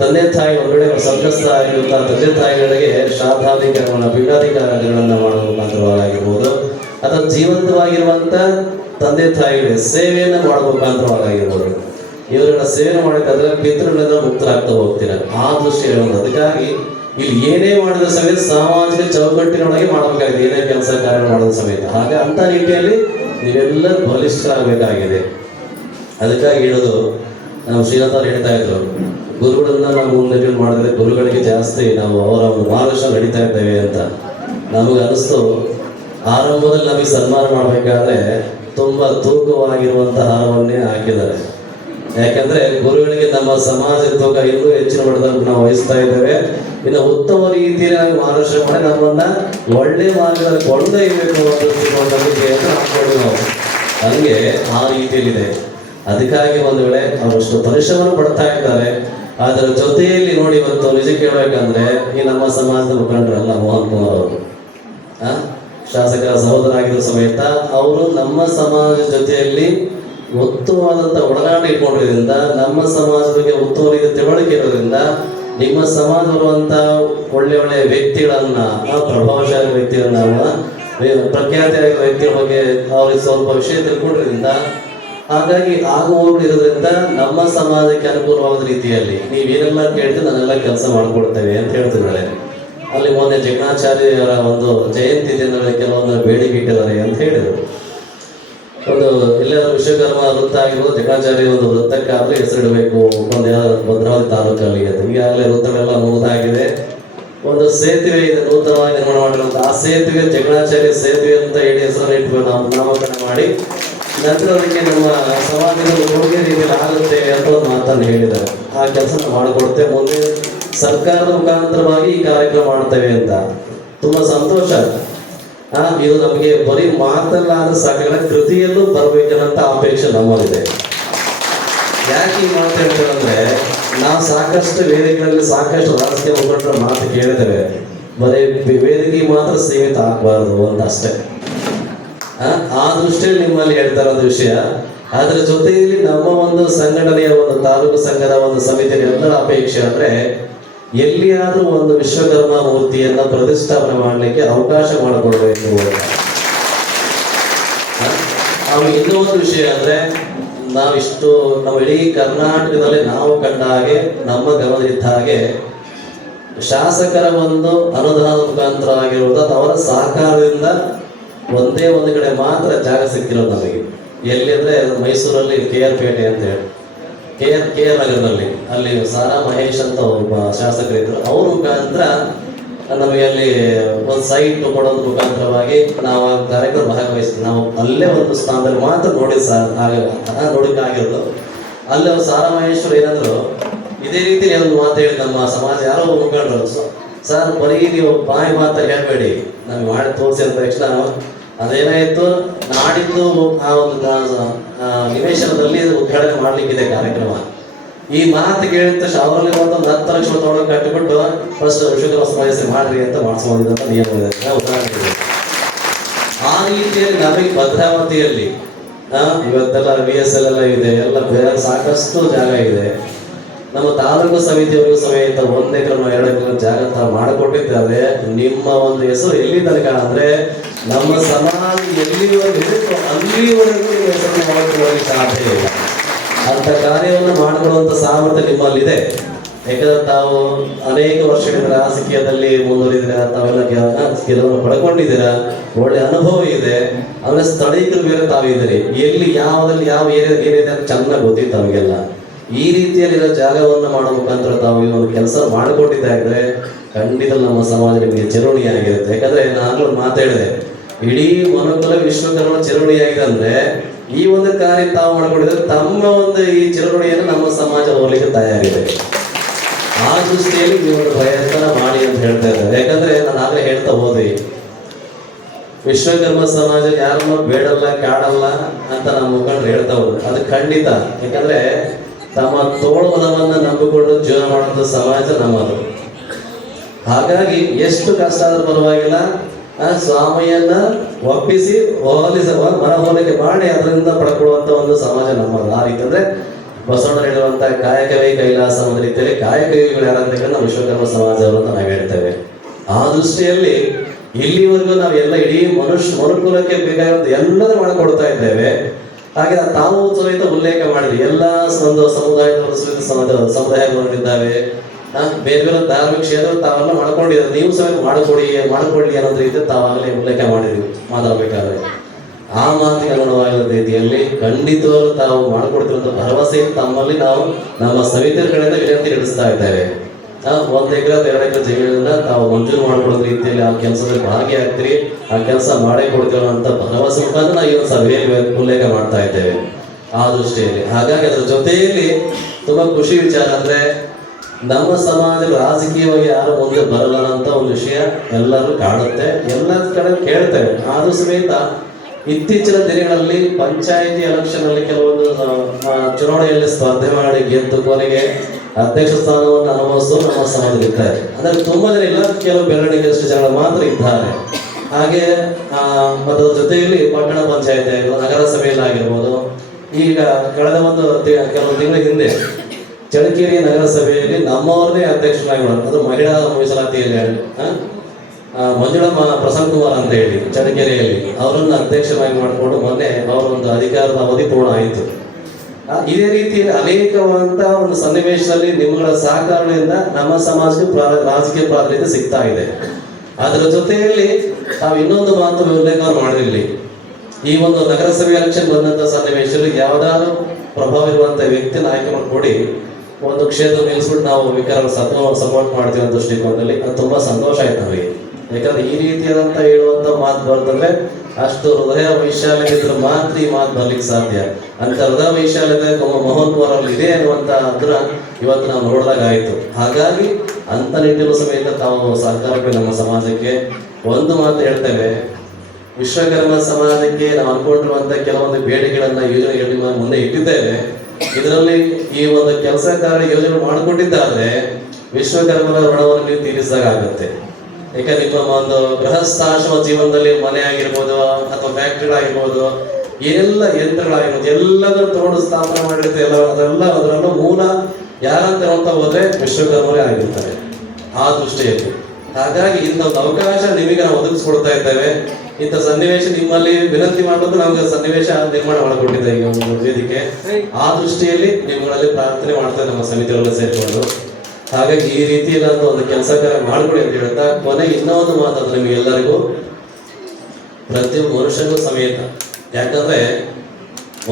ತಂದೆ ತಾಯಿ ಹೊರಗಡೆ ಸಂತ್ರಸ್ತ ಆಗಿರುವಂತಹ ತಂದೆ ತಾಯಿಗಳಿಗೆ ಶ್ರಾದ್ದಾಧಿಕಾರಗಳನ್ನ ಪೀಠಾಧಿಕಾರಗಳನ್ನ ಮಾಡುವ ಮುಖಾಂತರವಾಗಿರ್ಬೋದು, ಅಥವಾ ಜೀವಂತವಾಗಿರುವಂತ ತಂದೆ ತಾಯಿಗಳಿಗೆ ಸೇವೆಯನ್ನ ಮಾಡುವ ಮುಖಾಂತರವಾಗಿರ್ಬೋದು, ಇವರುಗಳ ಸೇವೆ ಮಾಡಿದ್ರೆ ಪಿತೃಗಳಿಂದ ಮುಕ್ತರಾಗ್ತಾ ಹೋಗ್ತೀರ. ಆ ದೃಷ್ಟಿ ಹೇಳುವುದು. ಅದಕ್ಕಾಗಿ ಇಲ್ಲಿ ಏನೇ ಮಾಡಿದ ಸಮೇತ ಸಾಮಾಜಿಕ ಚೌಕಟ್ಟಿನೊಳಗೆ ಮಾಡಬೇಕಾಗಿದೆ, ಏನೇ ಕೆಲಸ ಕಾರ್ಯ ಮಾಡೋದ ಸಮೇತ. ಹಾಗೆ ಅಂತ ರೀತಿಯಲ್ಲಿ ನೀವೆಲ್ಲರೂ ಬಲಿಷ್ಠರಾಗಬೇಕಾಗಿದೆ. ಅದಕ್ಕಾಗಿ ಹೇಳೋದು, ನಾವು ಶ್ರೀನಾಥ್ ಅವರು ಹೇಳ್ತಾ ಇದ್ರು, ಗುರುಗಳನ್ನ ನಾವು ಮುಂದೆ ಮಾಡಿದ್ರೆ ಗುರುಗಳಿಗೆ ಜಾಸ್ತಿ ನಾವು ಅವರ ಒಂದು ಮಾರ್ಗದರ್ಶನ ನಡೀತಾ ಇದ್ದೇವೆ ಅಂತ ನಮಗೆ ಅನಿಸ್ತು. ಆರಂಭದಲ್ಲಿ ನಮಗೆ ಸನ್ಮಾನ ಮಾಡಬೇಕಾದ್ರೆ ತುಂಬಾ ತೂಕವಾಗಿರುವಂತಹ ಹಾರವನ್ನೇ ಹಾಕಿದ್ದಾರೆ. ಯಾಕಂದ್ರೆ ಗುರುಗಳಿಗೆ ನಮ್ಮ ಸಮಾಜದ ತೂಕ ಇನ್ನೂ ಹೆಚ್ಚಿನ ಮಟ್ಟದಲ್ಲಿ ನಾವು ವಹಿಸ್ತಾ ಇದ್ದೇವೆ. ಇನ್ನು ಉತ್ತಮ ರೀತಿಯಲ್ಲಿ ನಾವು ಮಾರ್ಗದರ್ಶನ ಮಾಡಿ ನಮ್ಮನ್ನ ಒಳ್ಳೆ ಮಾರ್ಗದಲ್ಲಿ ಕೊಂಡೊಯ್ಯಬೇಕು ಅಂತ ಹಾಕೊಂಡು ನಾವು ಹಂಗೆ ಆ ರೀತಿಯಲ್ಲಿದೆ. ಅದಕ್ಕಾಗಿ ಒಂದು ವೇಳೆ ಅವರಷ್ಟು ಪರಿಶ್ರಮ ಪಡ್ತಾ ಇದ್ದಾರೆ. ಅದರ ಜೊತೆಯಲ್ಲಿ ನೋಡಿ, ಇವತ್ತು ನಿಜ ಕೇಳಬೇಕಂದ್ರೆ ಈ ನಮ್ಮ ಸಮಾಜದ ಮುಖಂಡರಲ್ಲ ಮೋಹನ್ ಕುಮಾರ್ ಅವರು ಶಾಸಕರ ಸಹೋದರಾಗಿರೋ ಸಮೇತ ಅವರು ನಮ್ಮ ಸಮಾಜದ ಜೊತೆಯಲ್ಲಿ ಉತ್ತಮವಾದಂಥ ಒಡನಾಟ ಇಟ್ಕೊಂಡಿರೋದ್ರಿಂದ, ನಮ್ಮ ಸಮಾಜದ ಬಗ್ಗೆ ಉತ್ತಮ ರೀತಿಯ ತಿಳುವಳಿಕೆ ಇರೋದ್ರಿಂದ, ನಿಮ್ಮ ಸಮಾಜ ಬರುವಂತ ಒಳ್ಳೆ ಒಳ್ಳೆಯ ವ್ಯಕ್ತಿಗಳನ್ನ, ಪ್ರಭಾವಶಾಲಿ ವ್ಯಕ್ತಿಗಳನ್ನ, ಪ್ರಖ್ಯಾತಿಯಾದ ವ್ಯಕ್ತಿಗಳ ಬಗ್ಗೆ ಅವ್ರಿಗೆ ಸ್ವಲ್ಪ ವಿಷಯ ತಿಳ್ಕೊಂಡಿರೋದ್ರಿಂದ, ಹಾಗಾಗಿ ಆಗುವವರು ಇರೋದ್ರಿಂದ ನಮ್ಮ ಸಮಾಜಕ್ಕೆ ಅನುಕೂಲವಾದ ರೀತಿಯಲ್ಲಿ ನೀವೇನೆಲ್ಲ ಕೇಳ್ತೀವಿ ನಾನೆಲ್ಲ ಕೆಲಸ ಮಾಡ್ಕೊಡ್ತೇವೆ ಅಂತ ಹೇಳ್ತಿದ್ದಾಳೆ. ಅಲ್ಲಿ ಮೊನ್ನೆ ಜಗಣಾಚಾರ್ಯರ ಒಂದು ಜಯಂತಿ ದಿನದಲ್ಲಿ ಕೆಲವೊಂದು ಬೇಡಿಕೆ ಇಟ್ಟಿದ್ದಾರೆ ಅಂತ ಹೇಳಿದರು. ಒಂದು ಎಲ್ಲಾದ್ರೂ ವಿಶ್ವಕರ್ಮ ವೃತ್ತ ಆಗಿರ್ಬೋದು, ಜಗಣಾಚಾರ್ಯ ಒಂದು ವೃತ್ತಕ್ಕಾದ್ರೂ ಹೆಸರಿಡಬೇಕು ಒಂದು ಭದ್ರಾವತಿ ತಾಲೂಕಲ್ಲಿ ಅಂತ. ಈಗಾಗಲೇ ವೃತ್ತಗಳೆಲ್ಲ ಮುಗಿದಾಗಿದೆ. ಒಂದು ಸೇತುವೆ ಇದೆ ನೂತನವಾಗಿ ನಿರ್ಮಾಣ ಮಾಡಿರುವಂತ, ಆ ಸೇತುವೆ ಜಗಣಾಚಾರ್ಯ ಸೇತುವೆ ಅಂತ ಹೇಳಿ ಹೆಸರನ್ನು ಇಟ್ಟು ನಾವು ನಾಮಕರಣ ಮಾಡಿ ನಂತರ ಅದಕ್ಕೆ ನಮ್ಮ ಸಮಾಜದ ಕೊಡುಗೆ ರೀತಿಯಲ್ಲಿ ಆಗುತ್ತೆ ಅಂತ ಒಂದು ಮಾತನ್ನು ಹೇಳಿದ್ದಾರೆ. ಆ ಕೆಲಸ ನಾವು ಮಾಡಿಕೊಡ್ತೇವೆ. ಮುಂದೆ ಸರ್ಕಾರದ ಮುಖಾಂತರವಾಗಿ ಈ ಕಾರ್ಯಕ್ರಮ ಮಾಡ್ತೇವೆ ಅಂತ ತುಂಬಾ ಸಂತೋಷ. ಇದು ನಮಗೆ ಬರೀ ಮಾತಲ್ಲ ಆದ್ರೆ ಸಾಕಾಗ ಕೃತಿಯಲ್ಲೂ ಬರ್ಬೇಕನ್ನಂತ ಅಪೇಕ್ಷೆ ನಮ್ಮಲ್ಲಿದೆ. ಯಾಕೆ ಈ ಮಾತು ಹೇಳ್ತೇವೆ ಅಂದ್ರೆ, ನಾವು ಸಾಕಷ್ಟು ವೇದಿಕೆಗಳಲ್ಲಿ ಸಾಕಷ್ಟು ರಾಜಕೀಯ ಮುಖಂಡರ ಮಾತು ಕೇಳಿದ್ದೇವೆ. ಬರೀ ವೇದಿಕೆ ಮಾತ್ರ ಸೀಮಿತ ಆಗಬಾರದು ಅಂತ ಅಷ್ಟೇ. ಆ ದೃಷ್ಟಿಯಲ್ಲಿ ನಿಮ್ಮಲ್ಲಿ ಹೇಳ್ತಾ ಇರೋದು ವಿಷಯ. ಅದರ ಜೊತೆಯಲ್ಲಿ ನಮ್ಮ ಒಂದು ಸಂಘಟನೆಯ ಒಂದು ತಾಲೂಕು ಸಂಘದ ಒಂದು ಸಮಿತಿಯ ಎಲ್ಲರ ಅಪೇಕ್ಷೆ ಅಂದ್ರೆ, ಎಲ್ಲಿಯಾದ್ರೂ ಒಂದು ವಿಶ್ವಕರ್ಮ ಮೂರ್ತಿಯನ್ನ ಪ್ರತಿಷ್ಠಾಪನೆ ಮಾಡಲಿಕ್ಕೆ ಅವಕಾಶ ಮಾಡಿಕೊಡ್ಬೇಕು. ಇನ್ನೂ ಒಂದು ವಿಷಯ ಅಂದ್ರೆ, ನಾವಿಷ್ಟು ನಾವು ಇಡೀ ಕರ್ನಾಟಕದಲ್ಲಿ ನಾವು ಕಂಡ ಹಾಗೆ, ನಮ್ಮ ಗಮನವಿದ್ದ ಹಾಗೆ, ಶಾಸಕರ ಒಂದು ಅನುದಾನದ ಮುಖಾಂತರ ಆಗಿರುವುದು ಅವರ ಸಹಕಾರದಿಂದ ಒಂದೇ ಒಂದು ಕಡೆ ಮಾತ್ರ ಜಾಗ ಸಿಕ್ಕಿರೋದು ನಮಗೆ. ಎಲ್ಲಿ ಅಂದ್ರೆ ಮೈಸೂರಲ್ಲಿ KR ಪೇಟೆ ಅಂತ ಹೇಳಿ, KR ನಗರದಲ್ಲಿ ಅಲ್ಲಿ ಸಾರಾ ಮಹೇಶ್ ಅಂತ ಒಬ್ಬ ಶಾಸಕರಿದ್ರು. ಅವ್ರ ಮುಖಾಂತರ ನಮಗೆ ಅಲ್ಲಿ ಒಂದು ಸೈಟ್ ಕೊಡೋದ್ರ ಮುಖಾಂತರವಾಗಿ ನಾವು ಆ ಕಾರ್ಯಕ್ರಮ ಭಾಗವಹಿಸ್ತೀವಿ. ನಾವು ಅಲ್ಲೇ ಒಂದು ಸ್ಥಾನದಲ್ಲಿ ಮಾತ್ರ ನೋಡಕ್ಕಾಗಿರೋದು. ಅಲ್ಲಿ ಅವ್ರು ಸಾರಾ ಮಹೇಶ್ವರ್ ಏನಂದ್ರು, ಇದೇ ರೀತಿ ಒಂದು ಮಾತು ಹೇಳಿ ನಮ್ಮ ಸಮಾಜ ಯಾರೋ ಮುಖಂಡರು, ಸರ್ ಬರೀ ನೀವು ಬಾಯಿ ಮಾತ್ರ ಹೇಳ್ಬೇಡಿ, ನಮ್ಗೆ ಮಾಡಿ ತೋರಿಸಿದ ತಕ್ಷಣ ಅದೇನಾಯ್ತು, ನಾಡಿದ್ದು ಆ ಒಂದು ನಿವೇಶನದಲ್ಲಿ ಉದ್ಘಾಟನೆ ಮಾಡ್ಲಿಕ್ಕಿದೆ ಕಾರ್ಯಕ್ರಮ. ಈ ಮಾತು ಕೇಳಿದ ತಕ್ಷಣ ಅವರಲ್ಲಿ ಒಂದು 10 ಲಕ್ಷ ತೊಗೊಂಡು ಕಟ್ಟಿಬಿಟ್ಟು ಫಸ್ಟ್ ವಿಶ್ವಕರ್ಮ ಸಮಾವೇಶ ಮಾಡ್ರಿ ಅಂತ ಮಾಡಿಸ್ಕೊಂಡಿದ್ದಂತ ನಿಯಮ ಇದೆ, ಉದಾಹರಣೆ. ಆ ರೀತಿಯಲ್ಲಿ ನಮಗೆ ಭದ್ರಾವತಿಯಲ್ಲಿ ಇವತ್ತೆಲ್ಲ VSL ಎಲ್ಲ ಇದೆ, ಎಲ್ಲ ಬೇರೆ ಸಾಕಷ್ಟು ಜಾಗ ಇದೆ. ನಮ್ಮ ತಾಲೂಕು ಸಮಿತಿಯವರಿಗೂ ಸಮೇತ 1 ಎಕರೆ 2 ಎಕರೆ ಜಾಗ ತಾವು ಮಾಡಿಕೊಟ್ಟಿದ್ದಾರೆ. ನಿಮ್ಮ ಒಂದು ಹೆಸರು ಎಲ್ಲಿ ತನಕ ಅಂದ್ರೆ ನಮ್ಮ ಸಮಾಜ ಎಲ್ಲಿವರೆಗೂ ಇರುತ್ತೋ ಅಲ್ಲಿವರೆಗೂ ನಿಮ್ಮ ಹೆಸರನ್ನು ಮಾಡಿಕೊಳ್ಳಲು ಸಾಧ್ಯ ಇಲ್ಲ. ಅಂತ ಕಾರ್ಯವನ್ನು ಮಾಡಿಕೊಳ್ಳುವಂತ ಸಾಮರ್ಥ್ಯ ನಿಮ್ಮಲ್ಲಿದೆ. ಯಾಕಂದ್ರೆ ತಾವು ಅನೇಕ ವರ್ಷಗಳಿಂದ ರಾಜಕೀಯದಲ್ಲಿ ಮುಂದುವರಿದಿರ, ತಾವೆಲ್ಲ ಗೆಲುವನ್ನು ಪಡ್ಕೊಂಡಿದ್ದೀರಾ, ಒಳ್ಳೆ ಅನುಭವ ಇದೆ. ಆಮೇಲೆ ಸ್ಥಳೀಕರು ಬೇರೆ ತಾವಿದ್ದೀರಿ, ಎಲ್ಲಿ ಯಾವ್ದಲ್ಲಿ ಯಾವ ಏರಿಯಾ ಏನಿದೆ ಅಂತ ಚೆನ್ನಾಗಿ ಗೊತ್ತಿತ್ತು ತಮಗೆಲ್ಲ. ಈ ರೀತಿಯಲ್ಲಿರೋ ಜಾಗವನ್ನು ಮಾಡೋ ಮುಖಾಂತರ ತಾವು ಈ ಒಂದು ಕೆಲಸ ಮಾಡಿಕೊಟ್ಟಿದ್ದಾದ್ರೆ ಖಂಡಿತ ನಮ್ಮ ಸಮಾಜ ನಿಮಗೆ ಚಿರುಣಿಯಾಗಿರುತ್ತೆ. ಯಾಕಂದ್ರೆ ನಾನು ಮಾತಾಡಿದೆ, ಇಡೀ ಮನುಕುಲ ವಿಶ್ವಕರ್ಮ ಚಿರುಣಿಯಾಗಿದೆ ಅಂದ್ರೆ ಈ ಒಂದು ಕಾರ್ಯ ತಾವು ಮಾಡಿಕೊಂಡಿದ್ರೆ ತಮ್ಮ ಒಂದು ಈ ಚಿರುಣಿಯನ್ನು ನಮ್ಮ ಸಮಾಜ ಹೋಗ್ಲಿಕ್ಕೆ ತಯಾರಿದೆ. ಆ ದೃಷ್ಟಿಯಲ್ಲಿ ಈ ಒಂದು ಪ್ರಯತ್ನ ಮಾಡಿ ಅಂತ ಹೇಳ್ತಾ ಇದ್ದಾರೆ. ಯಾಕಂದ್ರೆ ನಾನು ಆಗಲೇ ಹೇಳ್ತಾ ಹೋದ್ವಿ, ವಿಶ್ವಕರ್ಮ ಸಮಾಜ ಯಾರನ್ನ ಬೇಡಲ್ಲ ಕಾಡಲ್ಲ ಅಂತ ನಮ್ಮ ಮುಖಂಡರು ಹೇಳ್ತಾ ಹೋದ್ರು. ಅದು ಖಂಡಿತ. ಯಾಕಂದ್ರೆ ತಮ್ಮ ತೋಳುಬಲವನ್ನ ನಂಬಿಕೊಂಡು ಜೀವನ ಮಾಡುವಂತ ಸಮಾಜ ನಮ್ಮದು. ಹಾಗಾಗಿ ಎಷ್ಟು ಕಷ್ಟ ಆದ್ರೂ ಪರವಾಗಿಲ್ಲ, ಸ್ವಾಮಿಯನ್ನ ಒಪ್ಪಿಸಿ ಮನವೊಲಿಕೆ ಮಾಡಿ ಅದರಿಂದ ಪಡ್ಕೊಳ್ಳುವಂತ ಒಂದು ಸಮಾಜ ನಮ್ಮದು. ಆ ರೀತಿ ಅಂದ್ರೆ ಬಸವಣ್ಣ ಹೇಳುವಂತ ಕಾಯಕವೇ ಕೈಲಾಸ ಒಂದು ರೀತಿಯಲ್ಲಿ ಕಾಯಕವಿಗಳು ಯಾರಂತ ನಾವು ವಿಶ್ವಕರ್ಮ ಸಮಾಜವರು ಅಂತ ನಾವು ಹೇಳ್ತೇವೆ. ಆ ದೃಷ್ಟಿಯಲ್ಲಿ ಇಲ್ಲಿವರೆಗೂ ನಾವೆಲ್ಲ ಇಡೀ ಮನುಕುಲಕ್ಕೆ ಬೇಕಾದ ಎಲ್ಲದೂ ಮಾಡಿಕೊಡ್ತಾ ಇದ್ದೇವೆ. ಹಾಗೆ ತಾವು ಸಹಿತ ಉಲ್ಲೇಖ ಮಾಡಿದ್ವಿ, ಎಲ್ಲ ಒಂದು ಸಮುದಾಯದವರು ಸಹಿತ ಸಮುದಾಯಗಳಿದ್ದಾವೆ, ಬೇರೆ ಬೇರೆ ಧಾರ್ಮಿಕ ಕ್ಷೇತ್ರ ತಾವೆಲ್ಲ ಮಾಡ್ಕೊಂಡಿದ್ದಾರೆ. ನೀವು ಸಹಿತ ಮಾಡಿಕೊಡಿ ಅನ್ನೋದ್ರ ರೀತಿ ತಾವಾಗಲೇ ಉಲ್ಲೇಖ ಮಾಡಿದ್ವಿ ಮಾತಾಡಬೇಕಾದ್ರೆ. ಆ ಮಾತಿಗೆ ಅನುಗುಣವಾಗಿರೋ ರೀತಿಯಲ್ಲಿ ಖಂಡಿತವಾಗ್ಲೂ ತಾವು ಮಾಡಿಕೊಡ್ತಿರುವಂತ ಭರವಸೆ ತಮ್ಮಲ್ಲಿ ನಾವು ನಮ್ಮ ಸಮಿತಿಯ ಕಡೆಯಿಂದ ವಿನಂತಿ ನಡೆಸ್ತಾ ಇದ್ದೇವೆ. 1 ಎಕರೆ 2 ಎಕರೆ ಜಮೀನನ್ನ ತಾವು ಮಂಜೂರು ಮಾಡ್ಕೊಳ್ಳೋ ರೀತಿಯಲ್ಲಿ ಆ ಕೆಲಸದಲ್ಲಿ ಭಾಗಿಯಾಗ್ತೀರಿ, ಆ ಕೆಲಸ ಮಾಡೇ ಕೊಡ್ತೀವಿ ಅಂತ ಭರವಸೆ ಮುಖಾಂತರ ನಾವು ಈ ಒಂದು ಸಭೆಯಲ್ಲಿ ಉಲ್ಲೇಖ ಮಾಡ್ತಾ ಇದ್ದೇವೆ. ಆ ದೃಷ್ಟಿಯಲ್ಲಿ ಹಾಗಾಗಿ ಅದರ ಜೊತೆಯಲ್ಲಿ ತುಂಬಾ ಖುಷಿ ವಿಚಾರ ಅಂದ್ರೆ ನಮ್ಮ ಸಮಾಜ ರಾಜಕೀಯವಾಗಿ ಯಾರು ಮುಂದೆ ಬರಲ್ಲ ಅಂತ ಒಂದು ವಿಷಯ ಎಲ್ಲರೂ ಕಾಡುತ್ತೆ, ಎಲ್ಲ ಕಡೆ ಕೇಳ್ತೇವೆ. ಆದ್ರೂ ಸಮೇತ ಇತ್ತೀಚಿನ ದಿನಗಳಲ್ಲಿ ಪಂಚಾಯಿತಿ ಎಲೆಕ್ಷನ್ ಅಲ್ಲಿ ಕೆಲವೊಂದು ಚುನಾವಣೆಯಲ್ಲಿ ಸ್ಪರ್ಧೆ ಮಾಡಿ ಗೆದ್ದು ಕೊನೆಗೆ ಅಧ್ಯಕ್ಷ ಸ್ಥಾನವನ್ನು ಅನುಭವಿಸುವ ನಮ್ಮ ಸಮಾಜದಲ್ಲಿದ್ದಾರೆ. ಅಂದ್ರೆ ತುಂಬಾ ಜನ ಇಲ್ಲ, ಕೆಲವು ಬೆರಳಿಗೆಷ್ಟು ಜನ ಮಾತ್ರ ಇದ್ದಾರೆ. ಹಾಗೆ ಅದರ ಜೊತೆಯಲ್ಲಿ ಪಟ್ಟಣ ಪಂಚಾಯತಿ ಆಗಿರ್ಬೋದು, ನಗರ ಸಭೆಯಲ್ಲಿ ಆಗಿರ್ಬೋದು, ಈಗ ಕಳೆದ ಒಂದು ಕೆಲವು ತಿಂಗಳ ಹಿಂದೆ ಚಳ್ಳಕೆರೆ ನಗರಸಭೆಯಲ್ಲಿ ನಮ್ಮವ್ರನ್ನೇ ಅಧ್ಯಕ್ಷರಾಗಿ ಮಾಡೋದು, ಅದು ಮಹಿಳಾ ಮೀಸಲಾತಿಯಲ್ಲಿ ಮಂಜುಳಮ್ಮ ಪ್ರಸನ್ನ ಕುಮಾರ್ ಅಂತ ಹೇಳಿ ಚಳ್ಳಕೆರೆಯಲ್ಲಿ ಅವರನ್ನು ಅಧ್ಯಕ್ಷರಾಗಿ ಮಾಡಿಕೊಂಡು ಮೊನ್ನೆ ಅವರ ಒಂದು ಅಧಿಕಾರದ ಅವಧಿ ಪೂರ್ಣ ಆಯಿತು. ಇದೇ ರೀತಿಯಲ್ಲಿ ಅನೇಕವಾದಂತ ಒಂದು ಸನ್ನಿವೇಶದಲ್ಲಿ ನಿಮ್ಮಗಳ ಸಹಕಾರದಿಂದ ನಮ್ಮ ಸಮಾಜಕ್ಕೆ ರಾಜಕೀಯ ಪ್ರಾಧಾನ್ಯತೆ ಸಿಗ್ತಾ ಇದೆ. ಅದರ ಜೊತೆಯಲ್ಲಿ ನಾವು ಇನ್ನೊಂದು ಮಾತು ಉಲ್ಲೇಖ ಮಾಡಿರಲಿ, ಈ ಒಂದು ನಗರಸಭೆ ಎಲೆಕ್ಷನ್ ಬಂದಂತ ಸನ್ನಿವೇಶದಲ್ಲಿ ಯಾವ್ದಾದ್ರು ಪ್ರಭಾವ ಇರುವಂತ ವ್ಯಕ್ತಿನ ಆಯ್ಕೆ ಮಾಡಿಕೊಡಿ ಒಂದು ಕ್ಷೇತ್ರ ನಿಲ್ಲಿಸ್ಬಿಟ್ಟು ನಾವು ವಿಕಾರಗಳು ಸಪೋರ್ಟ್ ಮಾಡ್ತೀವಿ ಅಂತ ದೃಷ್ಟಿಕೋನದಲ್ಲಿ ಅದು ತುಂಬಾ ಸಂತೋಷ ಆಯ್ತು ನಮಗೆ. ಯಾಕಂದ್ರೆ ಈ ರೀತಿಯಾದಂತ ಹೇಳುವಂತ ಮಾತು ಬರ್ತಂದ್ರೆ ಅಷ್ಟು ಹೃದಯ ವೈಶಾಲ್ಯ ಇದ್ರೆ ಮಾತ್ರ ಈ ಮಾತು ಬರ್ಲಿಕ್ಕೆ ಸಾಧ್ಯ. ಅಂತ ಹೃದಯ ವೈಶಾಲ್ಯತೆ ಮಹೋತ್ವರಲ್ಲಿ ಇದೆ ಅನ್ನುವಂತ ಅದನ್ನ ಇವತ್ತು ನಾವು ನೋಡಿದಾಗ ಆಯ್ತು. ಹಾಗಾಗಿ ಅಂತ ನಿಟ್ಟಿನ ಸಮೇತ ತಾವು ಸಹಕಾರಕ್ಕೆ ನಮ್ಮ ಸಮಾಜಕ್ಕೆ ಒಂದು ಮಾತು ಹೇಳ್ತೇವೆ, ವಿಶ್ವಕರ್ಮ ಸಮಾಜಕ್ಕೆ ನಾವು ಅನ್ಕೊಂಡಿರುವಂತ ಕೆಲವೊಂದು ಬೇಡಿಕೆಗಳನ್ನ ಯೋಜನೆಗಳ ಮುಂದೆ ಇಟ್ಟಿದ್ದೇವೆ. ಇದರಲ್ಲಿ ಈ ಒಂದು ಕೆಲಸ ಕಾರ್ಯ ಯೋಜನೆ ಮಾಡಿಕೊಂಡಿದ್ದಾದ್ರೆ ವಿಶ್ವಕರ್ಮರ ಋಣವನ್ನು ನೀವು ತೀರಿಸಾಗುತ್ತೆ. ಯಾಕಂದ್ರೆ ನಿಮ್ಮ ಒಂದು ಗೃಹಸ್ಥಾಶ್ರಮ ಜೀವನದಲ್ಲಿ ಮನೆ ಆಗಿರ್ಬೋದು ಅಥವಾ ಫ್ಯಾಕ್ಟ್ರಿಗಳಾಗಿರ್ಬೋದು, ಏನೆಲ್ಲ ಯಂತ್ರಗಳಾಗಿರ್ಬೋದು ಎಲ್ಲದನ್ನು ತಗೊಂಡು ಸ್ಥಾಪನೆ ಮಾಡಿರುತ್ತೆ. ಅದರಲ್ಲೂ ಮೂಲ ಯಾರಂತ ಹೇಳ್ತಾ ಹೋದ್ರೆ ವಿಶ್ವಕರ್ಮರೇ ಆಗಿರ್ತಾರೆ ಆ ದೃಷ್ಟಿಯಲ್ಲಿ. ಹಾಗಾಗಿ ಇಂಥ ಒಂದು ಅವಕಾಶ ನಿಮಗೆ ನಾವು ಒದಗಿಸ್ಕೊಡ್ತಾ ಇದ್ದೇವೆ. ಇಂಥ ಸನ್ನಿವೇಶ ನಿಮ್ಮಲ್ಲಿ ವಿನಂತಿ ಮಾಡೋದು ನಮ್ಗೆ ಸನ್ನಿವೇಶ ನಿರ್ಮಾಣ ಮಾಡಿಕೊಟ್ಟಿದೆ ಈಗ ಒಂದು ವೇದಿಕೆ. ಆ ದೃಷ್ಟಿಯಲ್ಲಿ ನಿಮ್ಮಗಳಲ್ಲಿ ಪ್ರಾರ್ಥನೆ ಮಾಡ್ತಾರೆ ನಮ್ಮ ಸಮಿತಿಯೊಳಗೆ ಸೇರಿಕೊಂಡು. ಹಾಗಾಗಿ ಈ ರೀತಿಯಲ್ಲಿ ಒಂದು ಕೆಲಸ ಕಾರ್ಯ ಮಾಡ್ಕೊಡಿ ಅಂತ ಹೇಳ್ತಾ ಕೊನೆಗೆ ಇನ್ನೊಂದು ಮಾತಾದ್ರೆ ನಿಮಗೆಲ್ಲರಿಗೂ ಪ್ರತಿಯೊಬ್ಬ ಮನುಷ್ಯನಿಗೂ ಸಮೇತ, ಯಾಕಂದ್ರೆ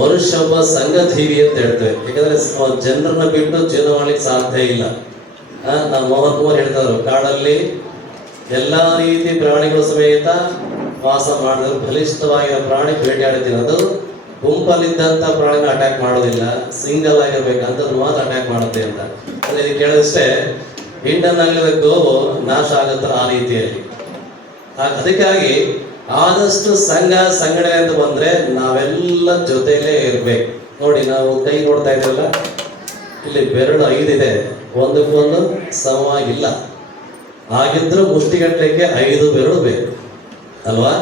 ಮನುಷ್ಯ ಒಬ್ಬ ಸಂಘಜೀವಿ ಅಂತ ಹೇಳ್ತೇವೆ. ಯಾಕಂದ್ರೆ ಜನರನ್ನ ಬಿಟ್ಟು ಜೀವನ ಮಾಡ್ಲಿಕ್ಕೆ ಸಾಧ್ಯ ಇಲ್ಲ. ನಾವು ಮೋಹನ್ ಕುಮಾರ್ ಹೇಳ್ತಾರೆ, ಕಾಡಲ್ಲಿ ಎಲ್ಲಾ ರೀತಿ ಪ್ರಾಣಿಗಳು ಸಮೇತ ವಾಸ ಮಾಡಿದ್ರು, ಬಲಿಷ್ಠವಾಗಿರೋ ಪ್ರಾಣಿ ಬೇಟೆಯಾಡ್ತೀನಿ, ಅದು ಗುಂಪಲ್ಲಿದ್ದಂತ ಪ್ರಾಣಿನ ಅಟ್ಯಾಕ್ ಮಾಡೋದಿಲ್ಲ, ಸಿಂಗಲ್ ಆಗಿರ್ಬೇಕಂತದ್ದು ಮಾತ್ರ ಅಟ್ಯಾಕ್ ಮಾಡುತ್ತೆ ಅಂತ. ಅದಕ್ಕೆ ಕೇಳಿದಷ್ಟೇ ಇಂಡನ್ ಆಗಲಿದ ಗೋವು ನಾಶ ಆಗುತ್ತ ಆ ರೀತಿಯಲ್ಲಿ. ಅದಕ್ಕಾಗಿ ಆದಷ್ಟು ಸಂಘಟನೆ ಅಂತ ಬಂದ್ರೆ ನಾವೆಲ್ಲ ಜೊತೆಲೇ ಇರ್ಬೇಕು. ನೋಡಿ ನಾವು ಕೈ ಕೊಡ್ತಾ ಇದ್ರಲ್ಲ, ಇಲ್ಲಿ ಬೆರಳು 5 ಇದೆ, ಒಂದಕ್ಕೊಂದು ಸಮವಾಗಿಲ್ಲ. ಹಾಗಿದ್ರು ಮುಷ್ಟಿಗಟ್ಟಲಿಕ್ಕೆ 5 ಬೆರಳು ಬೇಕು ಅಲ್ವಾ?